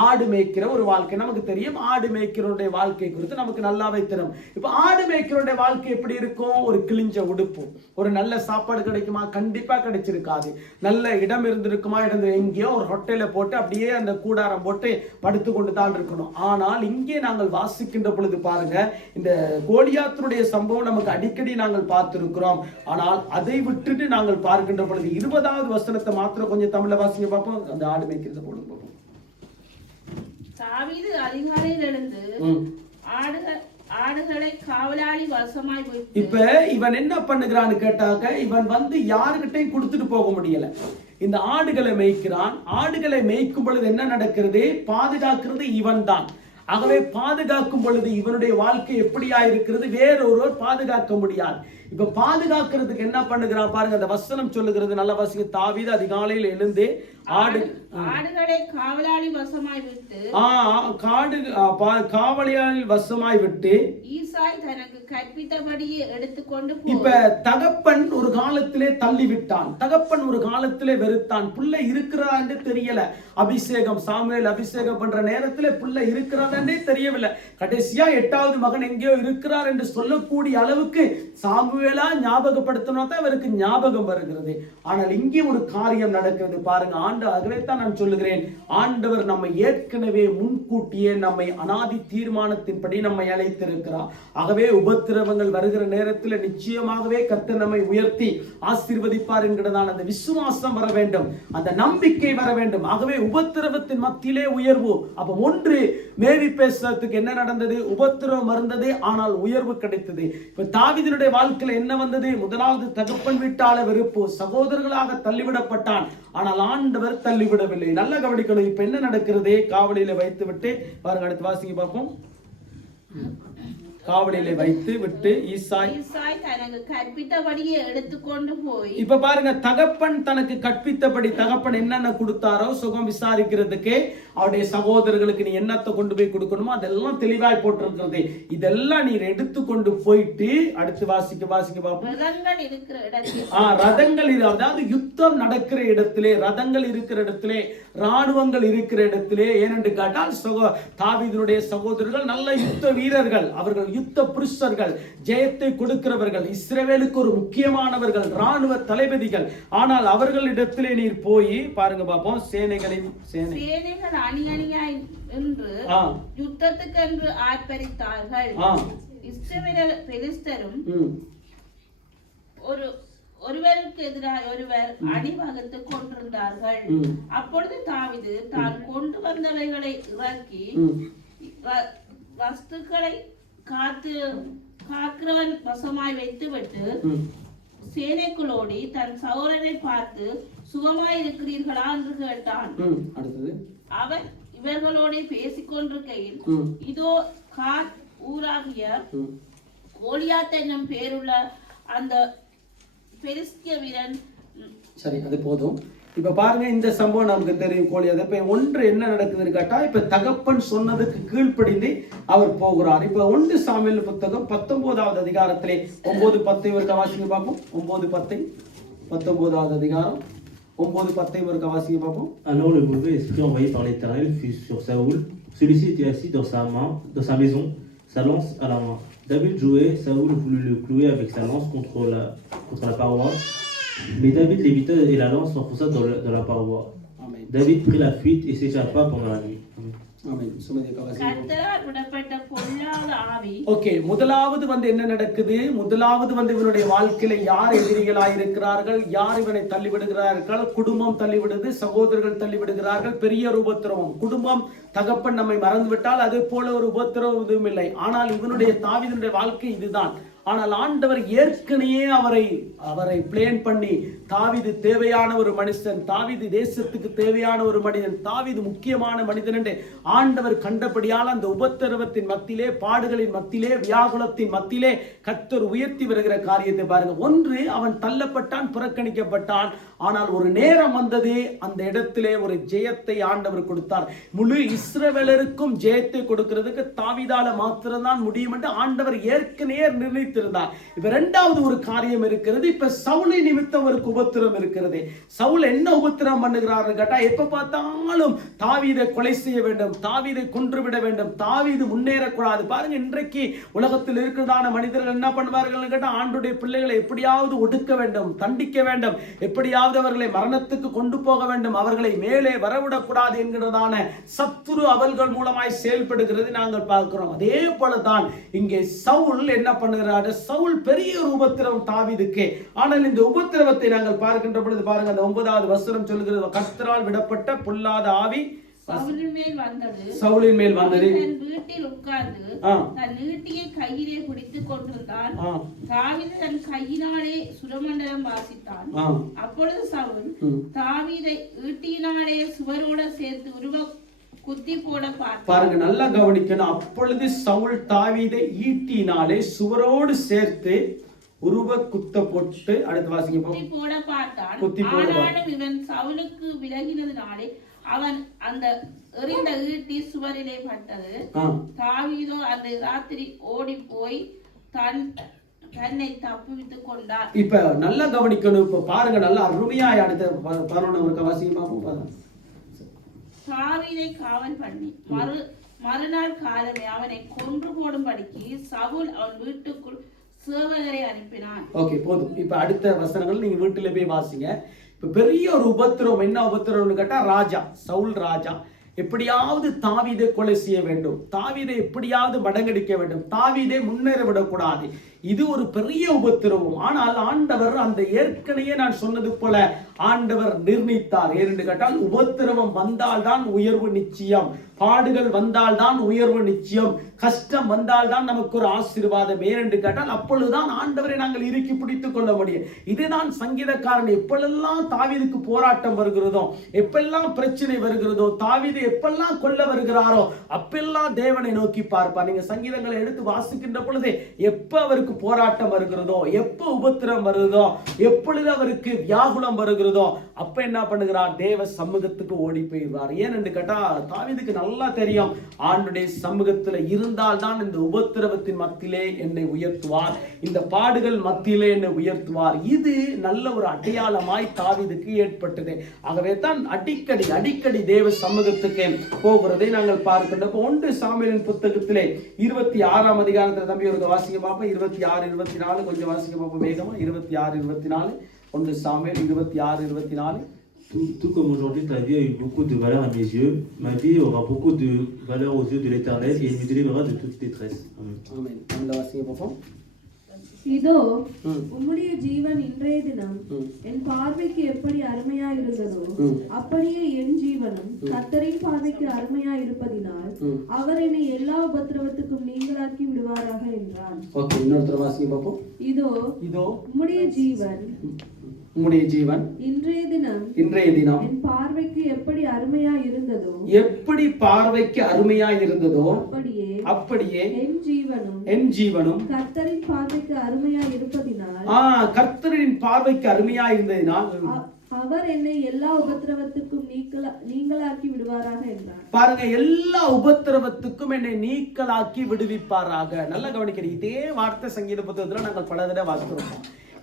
ஆடு மேய்க்கிற ஒரு வாழ்க்கை. நமக்கு தெரியும் ஆடு மேய்க்கிறவருடைய வாழ்க்கை குறித்து நமக்கு நல்லாவே தெரியும். இப்ப ஆடு மேய்க்கிறவருடைய வாழ்க்கை எப்படி இருக்கும், ஒரு கிழிஞ்ச உடுப்பு, ஒரு நல்ல சாப்பாடு கிடைக்குமா, கண்டிப்பா கிடைச்சிருக்காது. நல்ல இடம் இருந்திருக்குமா, எங்கேயோ ஒரு ஹோட்டல போட்டு அப்படியே அந்த கூடாரம் போட்டு படுத்து கொண்டு தான் இருக்கணும். ஆனால் இங்கே நாங்கள் வாசிக்கின்ற பொழுது பாருங்க, இந்த கோலியாத்துடைய சம்பவம் நமக்கு அடிக்கடி நாங்கள் பார்த்திருக்கிறோம். ஆனால் அதை விட்டுட்டு நாங்கள் பார்க்கின்ற பொழுது 20வது வசனத்தை மாத்திரம் கொஞ்சம் தமிழ்ல வாசிங்க பார்ப்போம். அந்த ஆடு மேய்க்கிறது போடுங்க பார்ப்போம். தாவீது அதிகாலையில் எழுந்து ஆடுகளை காவலாளி வசமாய் விட்டு. இப்ப இவன் என்ன பண்ணுகிறான்னு கேட்டாக்க, இவன் யாருகிட்டையும் கொடுத்துட்டு போக முடியல. இந்த ஆடுகளை மேய்க்கிறான். ஆடுகளை மேய்க்கும் பொழுது என்ன நடக்கிறது, பாதுகாக்கிறது இவன் தான். ஆகவே பாதுகாக்கும் பொழுது இவனுடைய வாழ்க்கை எப்படியா இருக்கிறது, வேறொருவர் பாதுகாக்க முடியாது. இப்ப பாதுகாக்கிறதுக்கு என்ன பண்ணுகிறான் பாருங்க, அந்த வசனம் சொல்லுகிறது. நல்ல வாசிங்க. தாவீது அதிகாலையில் எழுந்து ஆடுகளை காவலாளி வசமாய் விட்டு, காவலாளி வசமாய் விட்டு ஈசாய் தனக்கு கற்பித்தபடியே எடுத்துக்கொண்டு. இப்ப தகப்பன் ஒரு காலத்திலே தள்ளிவிட்டான், தகப்பன் ஒரு காலத்திலே வெறுத்தான். பிள்ளை இருக்கிறான்னு தெரியல. அபிஷேகம், சாமுவேல் அபிஷேகம் பண்ற நேரத்திலே பிள்ளை இருக்கிறான்னு என்னன்னே தெரியவில்லை. கடைசியா 8வது மகன் எங்கேயோ இருக்கிறார் என்று சொல்லக்கூடிய அளவுக்கு சாமுவேலா ஞாபகப்படுத்தினா தான் இவருக்கு ஞாபகம் வருகிறது. ஆனால் இங்கே ஒரு காரியம் நடக்கிறது பாருங்க. ஆகவே தான் நான் சொல்லுகிறேன், ஆண்டவர் நம்மை ஏற்கனவே முன்கூட்டியே நம்மை அனாதி தீர்மானத்தின்படி நம்மை அழைத்திருக்கிறார். ஆகவே உபத்திரவங்கள் வருகிற நேரத்தில் நிச்சயமாகவே கர்த்தர் நம்மை உயர்த்தி ஆசீர்வதிப்பார் என்கிறதான அந்த விசுவாசம் வர வேண்டும், அந்த நம்பிக்கை வர வேண்டும். ஆகவே உபத்திரவத்தின் மத்தியிலே உயர்வு. அப்ப ஒன்று மேவி பேசுறதுக்கு என்ன நடந்தது? உபத்திரவம் இருந்தது, ஆனால் உயர்வு கிடைத்தது. இப்ப தாவீதினுடைய வாழ்க்கையில என்ன வந்தது? முதலாவது தகப்பன் வீட்டால வெறுப்பு, சகோதரர்களாக தள்ளிவிடப்பட்டான். ஆனால் ஆண்டவர் தள்ளிவிடவில்லை. நல்லா கவனிக்கணும். இப்ப என்ன நடக்கிறது? காவலில வைத்து விட்டு பாருங்க, அடுத்து வாசிங்க பார்ப்போம். காவலிலே வைத்து விட்டு ஈசாய் தனக்கு கற்பித்தபடியே எடுத்துக்கொண்டு போய், இப்ப பாருங்க, தகப்பன் தனக்கு கற்பித்தபடி தகப்பன் என்னென்ன கொடுத்தாரோ சுகம் விசாரிக்கிறதுக்கு அவருடைய சகோதரர்களுக்கு நீ என்னத்தை கொண்டு போய் கொடுக்கணுமோ அதெல்லாம் தெளிவாய் போட்டிருக்கிறது. இதெல்லாம் நீ எடுத்துக்கொண்டு போயிட்டு அடுத்து வாசிக்க பார்ப்போம். ரதங்கள் இருக்கிற இடத்திலே, ரதங்கள், அதாவது யுத்தம் நடக்கிற இடத்திலே, ரதங்கள் இருக்கிற இடத்திலே, ராணுவங்கள் இருக்கிற இடத்திலே. ஏனென்று கேட்டால் தாவீதுடைய சகோதரர்கள் நல்ல யுத்த வீரர்கள், அவர்கள் யுத்த புருஷர்கள், ஜெயத்தை கொடுக்கிறவர்கள், இஸ்ரவேலுக்கு ஒரு முக்கியமானவர்கள், ராணுவ தளபதிகள். ஆனால் அவர்களிடத்திலே நீர் போய் பாருங்க பாப்போம், சேனைகள் அணி அணியாய் என்று யுத்தத்துக்கு என்று ஆர்ப்பரித்தார்கள். இஸ்ரவேல் பெலிஸ்தரும் ஒருவருக்கு எதிராக ஒருவர் அணிவகுத்து கொண்டிருந்தார்கள். அப்பொழுது தாவீது தான் கொண்டு வந்தவைகளை இறக்கி வஸ்துக்களை காக்கிறவன் வசமாய் வைத்துவிட்டு சேனைக்குள்ளோடி தன் சகோதரனை பார்த்து சுகமாய் இருக்கிறீர்களா என்று கேட்டான். அவன் இவர்களோட பேசிக் கொண்டிருக்கையில் இதோ காத் ஊராகிய கோலியாத் என்னும் பேருள்ள அந்த பெலிஸ்திய வீரன். சரி, அது போதும். இப்ப பாருங்க, இந்த சம்பவம் நமக்கு தெரியும். கோலியாத் இப்ப ஒன்று என்ன நடக்குதுன்னு கேட்டா, இப்ப தகப்பன் சொன்னதுக்கு கீழ்ப்படிந்து அவர் போகிறார். இப்ப 1 சாமுவேல் புத்தகம் 19வது அதிகாரத்திலே 9:10 வரைக்கும் வாசிங்க பார்ப்போம். 9:10 19வது அதிகாரம் 9:10 வரைக்கும் வாசிங்க பார்ப்போம். Alors le mauvais esprit envoyé par l'Éternel fut sur Saoul. Celui-ci était assis dans sa maison, sa lance à la main. David jouait, Saoul voulut le clouer avec sa lance contre la paroi. Mais David l'évita et la lance s'enfonça dans la paroi. Amen. David prit la fuite et s'échappa pendant la nuit. முதலாவது என்ன நடக்குது? முதலாவது இவனுடைய வாழ்க்கையில யார் எதிரிகளாய் இருக்கிறார்கள், யார் இவனை தள்ளிவிடுகிறார்கள்? குடும்பம் தள்ளிவிடுது, சகோதரர்கள் தள்ளிவிடுகிறார்கள். பெரிய ஒரு உபத்திரவம். குடும்பம், தகப்பன் நம்மை மறந்துவிட்டால் அது போல ஒரு உபத்திரவம் எதுவும் இல்லை. ஆனால் இவனுடைய தாவீதுடைய வாழ்க்கை இதுதான். ஆனால் ஆண்டவர் ஏற்கனவே அவரை பிளான் பண்ணி, தாவீது தேவையான ஒரு மனுஷன், தாவீது தேசத்துக்கு தேவையான ஒரு மனிதன், தாவீது முக்கியமான மனிதன் என்று ஆண்டவர் கண்டபடியால் அந்த உபத்திரவத்தின் மத்தியிலே, பாடுகளின் மத்தியிலே, வியாகுலத்தின் மத்தியிலே கர்த்தர் உயர்த்தி வருகிற காரியத்தை பாருங்க. ஒன்று, அவன் தள்ளப்பட்டான், புறக்கணிக்கப்பட்டான். ஆனால் ஒரு நேரம் வந்தது, அந்த இடத்திலே ஒரு ஜெயத்தை ஆண்டவர் கொடுத்தார். முழு இஸ்ரவேலருக்கும் ஜெயத்தை கொடுக்கிறதுக்கு தாவீதால மாத்திரம்தான் முடியும் என்று ஆண்டவர் ஏற்கனவே நிர்ணயித்தார். இப்ப இரண்டாவது ஒரு காரியம் இருக்கிறது. இப்ப சவுலை நிமித்தம் ஒரு உபத்திரம் இருக்கிறது. சவுல் என்ன உபத்திரம் பண்ணுகிறார் கேட்டா, எப்ப பார்த்தாலும் தாவீதை கொலை செய்ய வேண்டும், தாவீதை கொன்றுவிட வேண்டும், தாவீது முன்னேறக்கூடாது. பாருங்க, இன்றைக்கு உலகத்தில் இருக்கிறதான மனிதர்கள் என்ன பண்ணுவார்கள் கேட்டா, ஆண்டுடைய பிள்ளைகளை எப்படியாவது ஒடுக்க வேண்டும், தண்டிக்க வேண்டும், எப்படியாவது அவர்களை மரணத்துக்கு கொண்டு போக வேண்டும், அவர்களை மேலே வரவிடக்கூடாது என்கிறதான சத்துரு அவர்கள் மூலமாய் செயல்படுகிறது நாங்கள் பார்க்கிறோம். அதே போலதான் இங்கே சவுல் என்ன பண்ணுகிறார்? சவுல் பெரிய ஒரு உபத்திரவம் தாவீதுக்கு. ஆனால் இந்த உபத்திரவத்தை நாங்கள் பார்க்கின்ற பொழுது பாருங்க, அந்த 9வது வசனம் சொல்கிறது, கர்த்தரால் விடப்பட்ட பொல்லாத ஆவி சவுலின் மேல் வந்தது. வீட்டில் உட்கார்ந்து தன் ஈட்டியை கையிலே பிடித்துக் கொண்டிருந்தான். தாவீது தன் கையினாலே சுரமண்டலம் வாசித்தான். அப்பொழுது சவுல் தாவீதை ஈட்டியினாலே சுவரோட சேர்த்து உருவ குத்தி போட பாருங்க, நல்லா கவனிக்கணும். அப்பொழுது சவுல் தாவீதை ஈட்டினாலே சுவரோடு சேர்த்து உருவ குத்த போட்டு, அடுத்து வாசிங்க, குத்தி போட பார்த்தான். ஆனாலும் இவன் சவுலுக்கு விலகினதினாலே அவன் அந்த எறிந்த ஈட்டி சுவரிலே பட்டது. தாவீதோ அந்த ராத்திரி ஓடி போய் தன்னை தப்புவித்துக் கொண்டார். இப்ப நல்லா கவனிக்கணும். இப்ப பாருங்க, நல்லா அருமையா அடுத்த 11 வாசிங்க. தாவீதை காவல் பண்ணி மறுநாள் காலமே அவனை கொன்று போடும்படிக்கு சவுல் அவன் வீட்டுக்குள் சேவகரை அனுப்பினான். ஓகே, போதும். இப்ப அடுத்த வசனங்கள் நீங்க வீட்டுல போய் வாசிங்க. இப்ப பெரிய ஒரு உபத்திரவம். என்ன உபத்திரவம்னு கேட்டா, ராஜா சவுல் ராஜா எப்படியாவது தாவீதை கொலை செய்ய வேண்டும், தாவீதை எப்படியாவது மடங்கடிக்க வேண்டும், தாவீதை முன்னேற விடக்கூடாது. இது ஒரு பெரிய உபத்திரவம். ஆனால் ஆண்டவர் அந்த ஏற்கனவே நான் சொன்னது போல ஆண்டவர் நிர்ணயித்தார். ஏனென்று கேட்டால், உபத்திரவம் வந்தால்தான் உயர்வு நிச்சயம், பாடுகள் வந்தால்தான் உயர்வு நிச்சயம், கஷ்டம் வந்தால்தான் நமக்கு ஒரு ஆசீர்வாதம். ஏனென்று கேட்டால் அப்பொழுதுதான் ஆண்டவரை நாங்கள் இறுக்கி பிடித்துக் கொள்ள முடியும். இதுதான் சங்கீதக்காரன் எப்பெல்லாம் தாவீதுக்கு போராட்டம் வருகிறதோ, எப்பெல்லாம் பிரச்சனை வருகிறதோ, தாவீதை எப்பெல்லாம் கொல்ல வருகிறாரோ அப்பெல்லாம் தேவனை நோக்கி பார்ப்பார். நீங்க சங்கீதங்களை எடுத்து வாசிக்கின்ற பொழுது எப்ப அவருக்கு போராட்டம் வருகிறதோ, எப்ப உபத்திரம் வருகிறதோ, எப்பொழுது அவருக்கு வியாகுலம் வருகிறதோ அப்ப என்ன பண்ணுகிறார்? தேவ சமூகத்துக்கு ஓடி போயிடுவார். ஏனென்று கேட்டா தாவீதுக்கு நல்லா தெரியும், ஆண்டுடைய சமூகத்தில் இருந்தால்தான் இந்த உபத்திரவத்தின் மத்தியிலே என்னை உயர்த்துவார், இந்த பாடுகள் மத்தியிலே என்னை உயர்த்துவார். இது நல்ல ஒரு அடையாளமாய் தாவீதுக்கு ஏற்பட்டது. ஆகவே தான் அடிக்கடி தேவ சமூகத்துக்கு போகிறதை நாங்கள் பார்க்கின்றோம். 1 சாமுவேலின் புத்தகத்திலே 26ஆம் அதிகாரத்தில் தம்பி ஒரு வாசிக்க பார்ப்போம். 26, 24 கொஞ்சம் வாசிக்க பார்ப்போம் வேகமா. 26, 24 1 Samuel 26, 24. Tout comme aujourd'hui ta vie a eu beaucoup de valeur à mes yeux, ma vie aura beaucoup de valeur aux yeux de l'Éternel et il me délivrera de toute détresse. Amen. ஆமென். அந்த வாசிக்க பார்ப்போம். இதோ உம்முடைய ஜீவன் இன்றைய தினம் என் பார்வைக்கு எப்படி அருமையா இருந்ததோ அப்படியே என் ஜீவனும் கர்த்தரின் பார்வைக்கு அருமையா இருப்பதினால் அவர் என்னை எல்லா உபத்திரவத்துக்கும் நீங்களாக்கி விடுவாராக என்றான். ஓகே, இன்னொரு வாசிக்க பார்ப்போம். இதோ உம்முடைய ஜீவன் இன்றைய தினம் என் பார்வைக்கு எப்படி அருமையா இருந்ததோ அப்படியே என் ஜீவனும் கர்த்தரின் பார்வைக்கு அருமையா இருப்பதினால் அவர் என்னை எல்லா உபத்திரவத்துக்கும் நீங்களாக்கி விடுவாராக என்றார். பாருங்க, எல்லா உபத்திரவத்துக்கும் என்னை நீக்கலாக்கி விடுவிப்பாராக. நல்லா கவனிக்கிறேன். இதே வார்த்தை சங்கீத புத்தகத்துல நாங்கள் பல தடவை வாசிக்கிறோம்.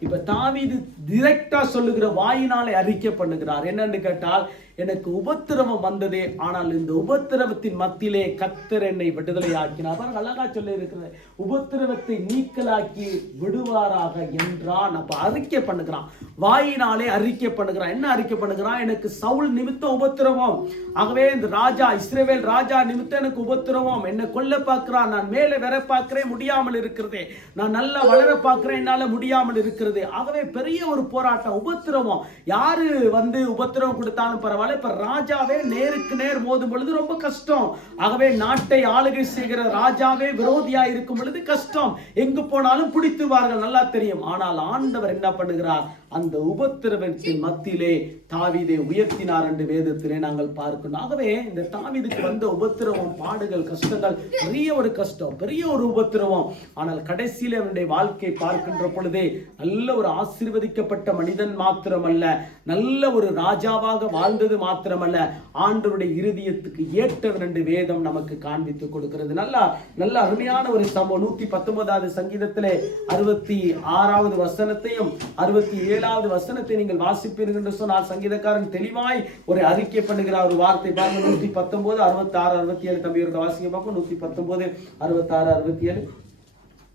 இப்ப தாவீது டைரக்டா சொல்லுகிற வாயினாலே அறிக்கை பண்ணுகிறார். என்னன்னு கேட்டால், எனக்கு உபத்திரவம் வந்ததே, ஆனால் இந்த உபத்திரவத்தின் மத்தியிலே கர்த்தர் என்னை விடுதலை ஆக்கினார். அழகா சொல்லி இருக்கிறது, உபத்திரவத்தை நீக்கலாக்கி விடுவாராக என்றான். அப்ப அறிக்கை பண்ணுகிறான், வாயினாலே அறிக்கை பண்ணுகிறான். என்ன அறிக்கை பண்ணுகிறான்? எனக்கு சவுல் நிமித்தம் உபத்திரவம், ஆகவே இந்த ராஜா இஸ்ரவேல் ராஜா நிமித்தம் எனக்கு உபத்திரவம், என்னை கொல்ல பார்க்கிறான், நான் மேலே வர பார்க்கிறேன் முடியாமல் இருக்கிறது, நான் நல்லா வளர பார்க்கிறேன் என்னால முடியாமல் இருக்கிறது. ஆகவே பெரிய ஒரு போராட்டம், உபத்திரவம். யாரு வந்து உபத்திரவம் கொடுத்தாலும் பரவாயில்ல, இப்ப ராஜாவே நேருக்கு நேர் மோதும் பொழுது ரொம்ப கஷ்டம். ஆகவே நாட்டை ஆளுகை செய்கிற ராஜாவே விரோதியா இருக்கும் பொழுது கஷ்டம், எங்கு போனாலும் பிடித்துவார்கள், நல்லா தெரியும். ஆனால் ஆண்டவர் என்ன பண்ணுகிறார்? அந்த உபத்திரவத்தின் மத்தியிலே தாவீதை உயர்த்தினார் என்று வேதத்திலே நாங்கள் பார்க்கணும். ஆகவே இந்த தாவீதுக்கு வந்த உபத்திரவம், பாடுகள், கஷ்டங்கள், பெரிய ஒரு கஷ்டம், பெரிய ஒரு உபத்திரவம். ஆனால் கடைசியிலே அவனுடைய வாழ்க்கை பார்க்கின்ற பொழுதே நல்ல ஒரு ஆசீர்வதிக்கப்பட்ட மனிதன் மாத்திரமல்ல, நல்ல ஒரு ராஜாவாக வாழ்ந்தது மாத்திரமல்ல, ஆண்டவருடைய இருதயத்துக்கு ஏற்றவன் என்று வேதம் நமக்கு காண்பித்துக் கொடுக்கிறது. நல்ல அருமையான ஒரு சம்பவம். 119வது சங்கீதத்திலே 66வது வசனத்தையும் 67வது வசனத்தை நீங்கள் வாசிப்பீர்கள் என்று சொன்னால், சங்கீதக்காரன் தெளிவாய் ஒரு அறிக்கை பண்ணுகிறார். ஒரு வார்த்தை பாருங்க. 119, 66, 67 தம்பி ஒரு வாசிக்க பார்ப்போம். 119, 66, 67.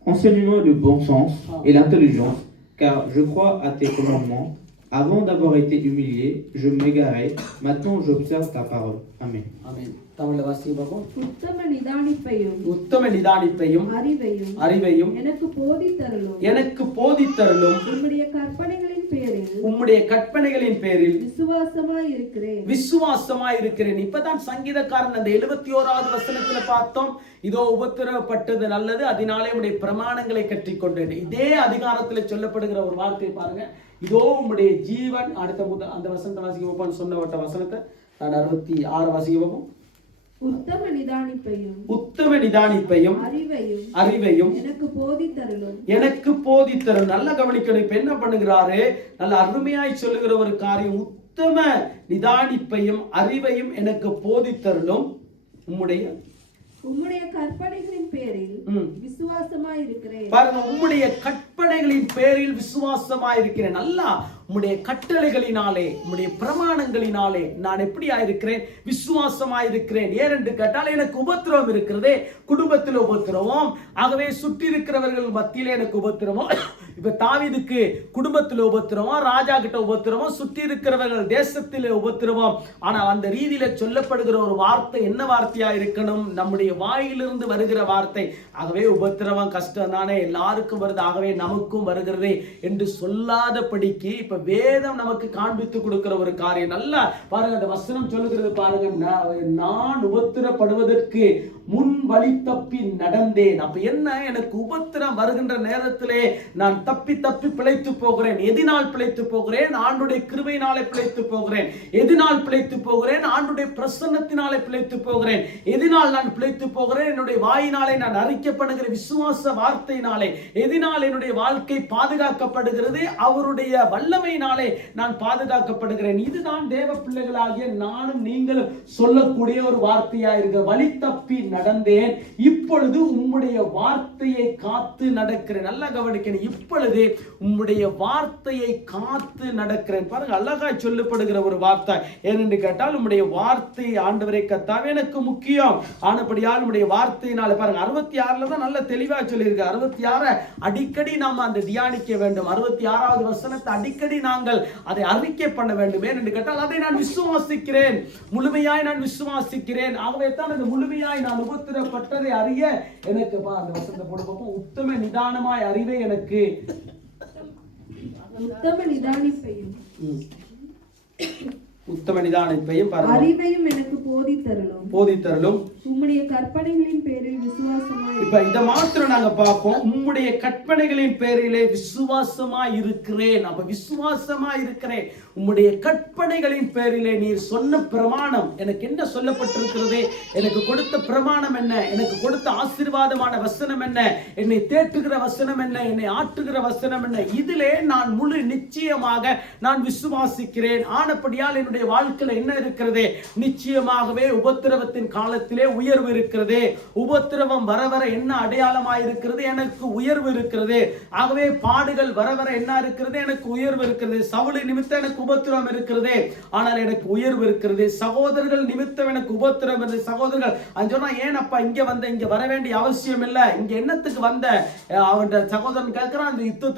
Enseigne-moi le bon sens et l'intelligence, car je crois à tes commandements. Avant d'avoir été humilié, je m'égarais. Maintenant, j'observe ta parole. Amen. Amen. தமிழ்ல வாசிக்க பார்ப்போம். உத்தம நிதானிப்பையும் அறிவையும் எனக்கு போதித்தருளும் உம்முடைய கற்பனைகளின் பேரில் விசுவாசமாய் இருக்கிறேன். இப்பதான் சங்கீதக்காரன் அந்த 71வது வசனத்துல பார்த்தோம், இதோ உபத்திரவப்பட்டது நல்லது, அதனாலே உம்முடைய பிரமாணங்களை கற்றுக்கொண்டேன். இதே அதிகாரத்துல சொல்லப்படுகிற ஒரு வார்த்தை பாருங்க, இதோ உம்முடைய ஜீவன். அடுத்த அந்த வசனத்தை வாசிக்க வைப்பான்னு சொன்ன வசனத்தை நான் 66 வாசிக்க வைப்போம். உத்தம நிதானிப்பையும் அறிவையும் எனக்கு போதித்தருளும். நல்லா கவனிக்கணும். இப்ப என்ன பண்ணுகிறாரு? நல்ல அருமையாய் சொல்லுகிற ஒரு காரியம், உத்தம நிதானிப்பையும் அறிவையும் எனக்கு போதித்தருளும் உம்முடைய கற்பனைகளின் பேரில் விசுவாசமாய் இருக்கிறேன். பாருங்க, உம்முடைய கற்பனைகளின் பேரில் விசுவாசமாய் இருக்கிறேன். நல்லா உம்முடைய கட்டளைகளினாலே உம்முடைய பிரமாணங்களினாலே நான் எப்படியா இருக்கிறேன்? விசுவாசமா இருக்கிறேன். ஏனென்று கேட்டால் எனக்கு உபத்திரவம் இருக்கிறதே, குடும்பத்தில் உபத்திரவம், ஆகவே சுற்றி இருக்கிறவர்கள் மத்தியிலே எனக்கு உபத்திரவம். இப்ப தாவீதுக்கு குடும்பத்தில் உபத்திரவம், ராஜா கிட்ட உபத்திரவம், சுற்றி இருக்கிறவர்கள் தேசத்திலே உபத்திரவம். ஆனால் அந்த ரீதியில சொல்லப்படுகிற ஒரு வார்த்தை என்ன வார்த்தையா இருக்கணும்? நம்முடைய வாயிலிருந்து வருகிற வார்த்தை. ஆகவே உபத்திரவம் கஷ்டம் தானே, எல்லாருக்கும் வருது, ஆகவே நமக்கும் வருகிறதே என்று சொல்லாதபடிக்கு இப்ப வேதம் நமக்கு காண்பித்து கொடுக்கிற ஒரு காரியம். நல்லா பாருங்க, அந்த வசனம் சொல்லுகிறது பாருங்க, நான் உபத்திரப்படுவதற்கு முன் வழி தப்பி நடந்தேன். அப்ப என்ன, எனக்கு உபத்திரம் வருகின்ற நேரத்திலே நான் தப்பி தப்பி பிழைத்து போகிறேன். எதினால் பிழைத்து போகிறேன்? ஆண்டுடைய கிருபையினாலே பிழைத்து போகிறேன். எதினால் பிழைத்து போகிறேன்? ஆண்டுடைய பிரசன்னத்தினாலே பிழைத்து போகிறேன். எதினால் நான் பிழைத்து போகிறேன்? என்னுடைய வாயினாலே நான் அறிக்கப்படுகிற விசுவாச வார்த்தையினாலே. எதினால் என்னுடைய வாழ்க்கை பாதுகாக்கப்படுகிறது? அவருடைய வல்லமையினாலே நான் பாதுகாக்கப்படுகிறேன். இதுதான் தேவ பிள்ளைகளாகிய நானும் நீங்களும் சொல்லக்கூடிய ஒரு வார்த்தையா இருக்க. வழி தப்பி நடந்தேன், இப்பொழுது உம்முடைய வார்த்தையை காத்து நடக்கிறேன். நல்லா கவனிக்கணும், இப்பொழுது உம்முடைய வார்த்தையை காத்து நடக்கிறேன். பாருங்க, அழகா சொல்லப்படுகிற ஒரு வார்த்தை. ஏனென்று கேட்டால் உம்முடைய வார்த்தை ஆண்டவரை கர்த்தாவே எனக்கு முக்கியம். ஆனபடியால் உம்முடைய வார்த்தையினால பாருங்க 66 தான் நல்ல தெளிவா சொல்லியிருக்கு. 66 அடிக்கடி நாம் அந்த தியானிக்க வேண்டும். 66வது வசனத்தை அடிக்கடி நாங்கள் அதை அறிக்கை பண்ண வேண்டும். ஏனென்று கேட்டால் அதை நான் விசுவாசிக்கிறேன், முழுமையாய் நான் விசுவாசிக்கிறேன். ஆகவே தான் அந்த முழுமையாய் நான் உபத்திரப்பட்டதை அறிய எனக்கு அந்த வசனத்தை போட்டு பார்ப்போம். உத்தம நிதானமாய் அறிவே எனக்கு உத்தம நிதானிப்பையும் உத்தம நிதானிப்பையும் அறிவையும் எனக்கு போதித்தருளும் உம்முடைய கற்பனைகளின் பேரில் விசுவாசமா. இப்ப இத மாத்திரம் நாங்க பார்ப்போம். உம்முடைய கற்பனைகளின் பேரிலே விசுவாசமா இருக்கிறேன். அப்ப விசுவாசமா இருக்கிறேன். உம்முடைய கற்பனைகளின் பேரிலே நீர் சொன்ன பிரமாணம் எனக்கு என்ன சொல்லப்பட்டிருக்கிறது? எனக்கு கொடுத்த பிரமாணம் என்ன? எனக்கு கொடுத்த ஆசீர்வாதமான வசனம் என்ன? என்னை தேற்றுகிற வசனம் என்ன? என்னை ஆற்றுகிற வசனம் என்ன? இதிலே நான் முழு நிச்சயமாக நான் விசுவாசிக்கிறேன். ஆனபடியால் என்னுடைய வாழ்க்கையில என்ன இருக்கிறது? நிச்சயமாகவே உபத்திரவத்தின் காலத்திலே உயர்வு இருக்கிறது. உபத்திரவம் வர வர என்ன அடையாளமாய் இருக்கிறது? எனக்கு உயர்வு இருக்கிறது. ஆகவே பாடுகள் வர வர என்ன இருக்கிறது? எனக்கு உயர்வு இருக்கிறது. சவுல் நிமித்தம் எனக்கு உபத்திரம் இருக்கிறது, ஆனால் எனக்கு உயர்வு இருக்கிறது. சகோதரர்கள் நிமித்தம் எனக்கு உபத்திரம் இருக்கிறது. சகோதரர்கள் சொன்னா, ஏனப்பா இங்க வந்த? இங்க வர வேண்டிய அவசியம் இல்ல, இங்க என்னத்துக்கு வந்த? அவன் சகோதரன் கேட்கிறான், அந்த யுத்தம்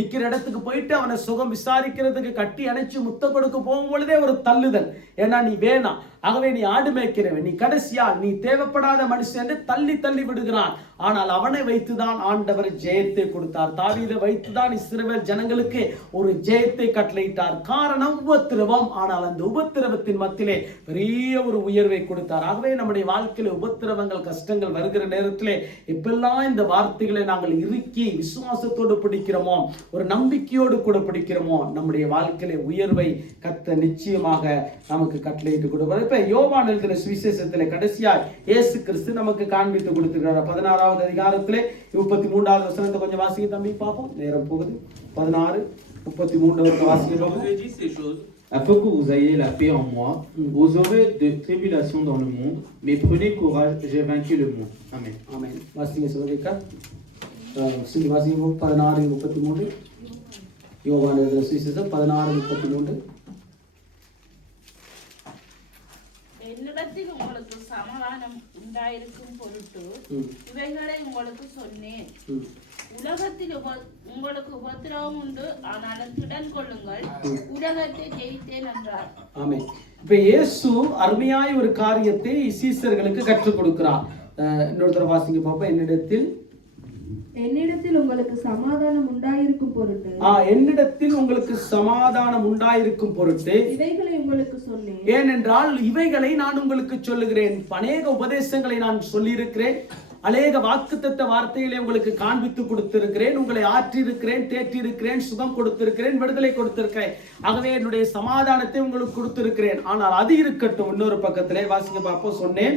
நிக்கிற இடத்துக்கு போயிட்டு அவனை சுகம் விசாரிக்கிறதுக்கு கட்டி அணைச்சு முத்த கொடுக்க போகும் பொழுதே ஒரு தள்ளுதல். ஏன்னா நீ வேணாம், ஆகவே நீ ஆடு மேய்க்கிறவன், நீ கடைசியா நீ தேவைப்படாத மனுஷன் என்று தள்ளி தள்ளி விடுகிறான். ஆனால் அவனை வைத்துதான் ஆண்டவர் ஜெயத்தை கொடுத்தார். தாவீதை வைத்துதான் இஸ்ரவேல் ஜனங்களுக்கு ஒரு ஜெயத்தை கட்டளையிட்டார். காரணம் உபத்திரவம். ஆனால் அந்த உபத்திரவத்தின் மத்தியிலே பெரிய ஒரு உயர்வை கொடுத்தார். ஆகவே நம்முடைய வாழ்க்கையில உபத்திரவங்கள் கஷ்டங்கள் வருகிற நேரத்திலே எப்பெல்லாம் இந்த வார்த்தைகளை நாங்கள் இறுக்கி விசுவாசத்தோடு பிடிக்கிறோமோ, ஒரு நம்பிக்கையோடு கூட பிடிக்கிறோமோ, நம்முடைய வாழ்க்கையில உயர்வை கர்த்தர் நிச்சயமாக நமக்கு கட்டளையிட்டு கொடுப்பார். இப்ப யோவான் எழுதின சுவிசேஷத்திலே கடைசியா இயேசு கிறிஸ்து நமக்கு காண்பித்து கொடுத்திருக்கிறார். 16வது அதிகாரத்திலே 33வது வசனத்தை கொஞ்சம் வாசிக்க தம்பி பார்ப்போம், நேரம் போகுது. 16:33 வாசிக்க பார்ப்போம். Afin que vous ayez la paix en moi, vous aurez de tribulations dans le monde, mais prenez courage, j'ai vaincu le monde. Amen. Amen. வாசிங்க சோதிக்கா. சிந்தி வாசிங்க 16:33. யோவான் எழுதின சுவிசேஷம் 16:33. என்னிடத்தில் உங்களுக்கு சமாதானம் உண்டாயிருக்கும் பொருட்டு இவைகளை உங்களுக்கு சொன்னேன். உலகத்தில் உங்களுக்கு உபத்திரவம் உண்டு, ஆனாலும் திடன் கொள்ளுங்கள், உலகத்தை ஜெயித்தேன் என்றார். ஆமென். இப்ப இயேசு அருமையாய் ஒரு காரியத்தை சீஷர்களுக்கு கற்றுக் கொடுக்கிறார். இன்னொருத்தர வாசிங்க பாப்போம். என்னிடத்தில் உங்களுக்கு சமாதானம் உண்டாயிருக்கும் பொருட்டு என்னிடத்தில் உங்களுக்கு சமாதானம் உண்டாயிருக்கும் பொருட்டு இவைகளை உங்களுக்கு சொன்னேன். ஏனென்றால் இவைகளை நான் உங்களுக்கு சொல்லுகிறேன். அநேக உபதேசங்களை நான் சொல்லியிருக்கிறேன், அநேக வாக்குத்தத்த வார்த்தைகளை உங்களுக்கு காண்பித்து கொடுத்திருக்கிறேன், உங்களை ஆற்றியிருக்கிறேன், தேற்றியிருக்கிறேன், சுகம் கொடுத்திருக்கிறேன், விடுதலை கொடுத்திருக்கிறேன். ஆகவே என்னுடைய சமாதானத்தை உங்களுக்கு கொடுத்திருக்கிறேன். ஆனால் அது இருக்கட்டும். இன்னொரு பக்கத்திலே வாசிக்க பார்ப்போம். சொன்னேன்,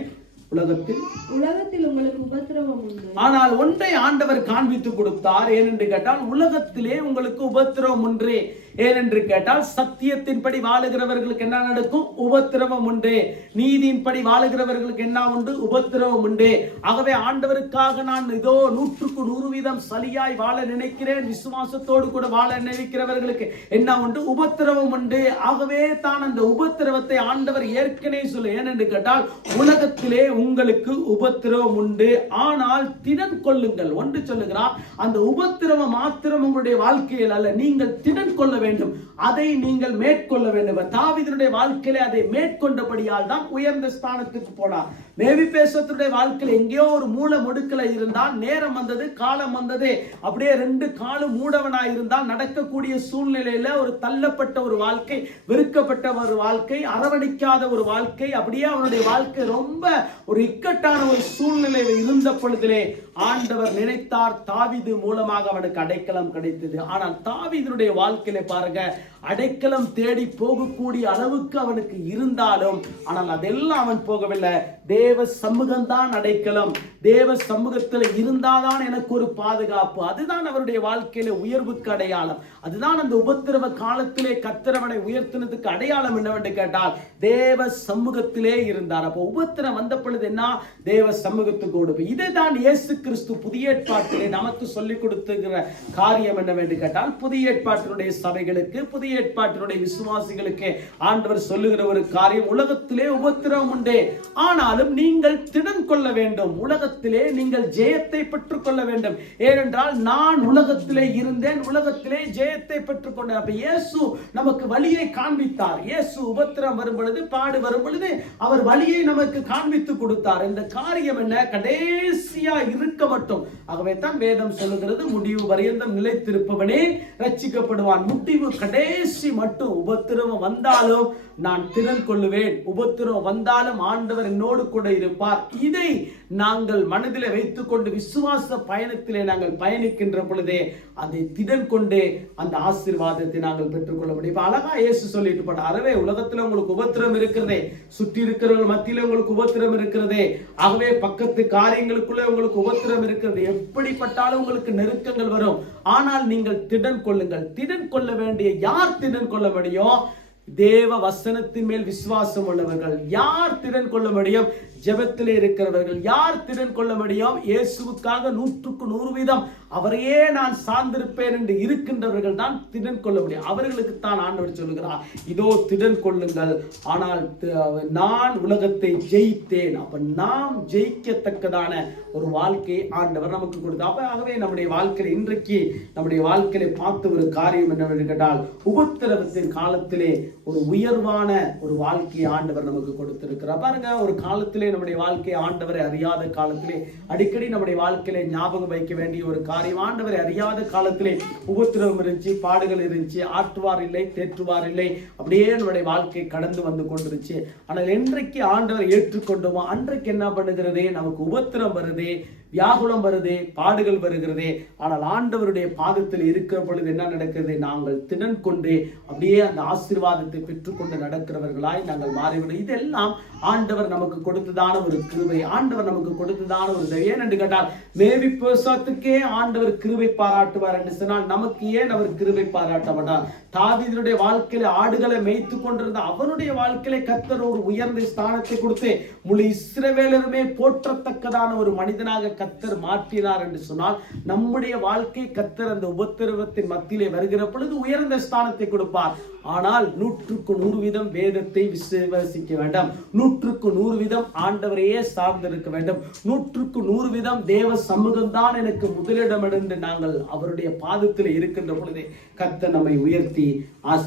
உலகத்தில் உங்களுக்கு உபத்திரவம் உண்டு. ஆனால் ஒன்றை ஆண்டவர் காண்பித்து கொடுத்தார். ஏனென்று கேட்டால் உலகத்திலே உங்களுக்கு உபத்திரவம் உண்டு. ஏனென்று கேட்டால் சத்தியத்தின்படி வாழுகிறவர்களுக்கு என்ன நடக்கும்? உபத்திரவம் உண்டு. நீதியின்படி வாழுகிறவர்களுக்கு என்ன உண்டு? உபத்திரவம் உண்டு. ஆகவே ஆண்டவருக்காக நான் இதோ 100% சரியாய் வாழ நினைக்கிறேன், விசுவாசத்தோடு கூட வாழ நினைக்கிறவர்களுக்கு என்ன உண்டு? உபத்திரவம் உண்டு. ஆகவே தான் அந்த உபத்திரவத்தை ஆண்டவர் ஏற்கனவே சொல்ல. ஏனென்று கேட்டால் உலகத்திலே உங்களுக்கு உபத்திரவம் உண்டு, ஆனால் திடன் கொள்ளுங்கள். ஒன்று சொல்லுகிறார், அந்த உபத்திரவம் மாத்திரம் உங்களுடைய வாழ்க்கையில் அல்ல, நீங்கள் திடன் கொள்ள வேண்டும், அதை நீங்கள் மேற்கொள்ள வேண்டும். தாவீதுடைய வாழ்க்கையிலே அதை மேற்கொண்டபடியால் தான் உயர்ந்த ஸ்தானத்துக்கு போனார். மேவிபோசேத்துடைய வாழ்க்கையில் எங்கேயோ ஒரு மூல முடுக்கல இருந்தால், நேரம் வந்தது, காலம் வந்தது, அப்படியே 2 காலும் மூடவனாய் இருந்தால் நடக்கக்கூடிய சூழ்நிலையில ஒரு தள்ளப்பட்ட ஒரு வாழ்க்கை, வெறுக்கப்பட்ட ஒரு வாழ்க்கை, அரவணைக்காத ஒரு வாழ்க்கை, அப்படியே அவனுடைய வாழ்க்கை ரொம்ப ஒரு இக்கட்டான ஒரு சூழ்நிலையில் இருந்த பொழுதிலே ஆண்டவர் நினைத்தார், தாவீது மூலமாக அவனுக்கு அடைக்கலம் கிடைத்தது. ஆனால் தாவீதுடைய வாழ்க்கையில பாருங்க, அடைக்கலம் தேடி போகக்கூடிய அளவுக்கு அவனுக்கு இருந்தாலும், ஆனால் அதெல்லாம் அவன் போகவில்லை. தேவ சமூகம்தான் அடைக்கலம், தேவ சமூகத்தில் இருந்தாதான் எனக்கு ஒரு பாதுகாப்பு. அதுதான் அவருடைய வாழ்க்கையில உயர்வுக்கு அடையாளம். அதுதான் அந்த உபத்திரவ காலத்திலே கர்த்தரவனை உயர்த்தினதுக்கு அடையாளம் என்னவென்று கேட்டால் தேவ சமூகத்திலே இருந்தார். அப்போ உபத்திரம் வந்த பொழுது என்ன? தேவ சமூகத்துக்கு கொடுப்பு. இதை தான் இயேசு கிறிஸ்து புதிய ஏற்பாட்டிலே நமக்கு சொல்லிக் கொடுத்துகிற காரியம் என்னவென்று கேட்டால், புதிய ஏற்பாட்டினுடைய சபைகளுக்கு, புதிய ஏற்பாட்டினுடைய விசுவாசிகளுக்கு ஆண்டவர் சொல்லுகிற ஒரு காரியம், உலகத்திலே உபத்திரவம் உண்டு, ஆனாலும் நீங்கள் திடன் கொள்ள வேண்டும். உலகத்திலே நீங்கள் ஜெயத்தை பெற்றுக் கொள்ள வேண்டும். ஏனென்றால் நான் உலகத்திலே இருந்தேன், உலகத்திலே ஜெயத்தை பெற்றுக் கொண்டேன். அப்ப இயேசு நமக்கு வழியை காண்பித்தார். இயேசு உபத்திரம் வரும் பொழுது, பாடு வரும் பொழுது அவர் வழியை நமக்கு காண்பித்து கொடுத்தார். இந்த காரியம் என்ன? கடைசியா இருக்க மட்டும். ஆகவே தான் வேதம் சொல்லுகிறது, முடிவு பரியந்தம் நிலைத்திருப்பவனே ரட்சிக்கப்படுவான். முடிவு கடைசி மட்டும் உபத்திரவம் வந்தாலும் நான் திடன் கொள்ளுவேன், உபத்திரவம் வந்தாலும் ஆண்டவர் என்னோடு கூட இருப்பார். இதை நாங்கள் மனதில் வைத்துக் கொண்டு விசுவாச பயணத்திலே நாங்கள் பயணிக்கின்ற பொழுதே அதை திடன் கொண்டே அந்த ஆசீர்வாதத்தை நாங்கள் பெற்றுக்கொள்ள முடியும். இப்ப அழகா இயேசு சொல்லிட்டு போன, அறவே உலகத்துல உங்களுக்கு உபத்திரம் இருக்கிறதே, சுற்றி இருக்கிறவர்கள் மத்தியில உங்களுக்கு உபத்திரம் இருக்கிறதே, ஆகவே பக்கத்து காரியங்களுக்குள்ள உங்களுக்கு உபத்திரம் இருக்கிறது, எப்படிப்பட்டாலும் உங்களுக்கு நெருக்கங்கள் வரும், ஆனால் நீங்கள் திடன் கொள்ளுங்கள். திடன் கொள்ள வேண்டிய யார் திடன் கொள்ள முடியும்? தேவ வசனத்தின் மேல் விசுவாசம் உள்ளவர்கள். யார் திடன் கொள்ள முடியும்? ஜெபத்திலே இருக்கிறவர்கள். யார் திடன் கொள்ள முடியும்? இயேசுவுக்காக 100% அவரையே நான் சார்ந்திருப்பேன் என்று இருக்கின்றவர்கள் தான் திடன் கொள்ள முடியும். அவர்களுக்கு தான் ஆண்டவர் சொல்லுகிறார், இதோ திடன் கொள்ளுங்கள், ஆனால் நான் உலகத்தை ஜெயித்தேன். அப்ப நாம் ஜெயிக்கத்தக்கதான ஒரு வாழ்க்கையை ஆண்டவர் நமக்கு கொடுத்தார். ஆகவே நம்முடைய வாழ்க்கையில இன்றைக்கு நம்முடைய வாழ்க்கையில பார்த்த ஒரு காரியம் என்னவென்று கேட்டால், உபத்திரவத்தின் காலத்திலே ஒரு உயர்வான ஒரு வாழ்க்கையை ஆண்டவர் நமக்கு கொடுத்திருக்கிறார். பாருங்க, ஒரு காலத்திலே நம்முடைய வாழ்க்கை ஆண்டவரை அறியாத காலத்திலே அடிக்கடி நம்முடைய வாழ்க்கையில ஞாபகம் வைக்க வேண்டிய ஒரு காரியம், ஆண்டவரை அறியாத காலத்திலே உபத்திரவம் இருந்துச்சு, பாடுகள் இருந்துச்சு, ஆற்றுவார் இல்லை, தேற்றுவார் இல்லை, அப்படியே நம்முடைய வாழ்க்கை கடந்து வந்து கொண்டிருச்சு. ஆனால் என்றைக்கு ஆண்டவரை ஏற்றுக்கொண்டோமோ அன்றைக்கு என்ன பண்ணுகிறதே, நமக்கு உபத்திரம் வருதே, வியாகுலம் வருதே, பாடுகள் வருகிறதே, ஆனால் ஆண்டவருடைய பாதத்தில் இருக்கிற பொழுது என்ன நடக்கிறது? நாங்கள் திடன் கொண்டு அப்படியே அந்த ஆசீர்வாதத்தை பெற்றுக்கொண்டு நடக்கிறவர்களாய் நாங்கள் மாறிவிடும். இதெல்லாம் ஆண்டவர் நமக்கு கொடுத்ததான ஒரு கிருபை, ஆண்டவர் நமக்கு கொடுத்ததான ஒரு தயவு. ஏன் என்று கேட்டால், மேவிபோசேத்துக்கே ஆண்டவர் கிருபை பாராட்டுவார் என்று சொன்னால் நமக்கு ஏன் அவர் கிருபை பாராட்ட மாட்டார்? தாவீதுடைய வாழ்க்கையில ஆடுகளை மேய்த்து கொண்டிருந்த அவனுடைய வாழ்க்கையில கர்த்தர் ஒரு உயர்ந்த ஸ்தானத்தை கொடுத்து முழு இஸ்ரவேலருமே போற்றத்தக்கதான ஒரு மனிதனாக கர்த்தர் மாற்றினார் என்று சொன்னால், நம்முடைய வாழ்க்கை கர்த்தர் அந்த உபத்திரவத்தின் மத்தியிலே வருகிற பொழுது உயர்ந்த ஸ்தானத்தை கொடுப்பார். ஆனால் 100% வேதத்தை விசுவாசிக்க வேண்டும், 100% ஆண்டவரையே சார்ந்திருக்க வேண்டும், 100% தேவ சமூகம் தான் எனக்கு முதலிடம் என்று நாங்கள் அவருடைய பாதத்தில் இருக்கின்ற பொழுதே கர்த்தர் நம்மை உயர்த்தி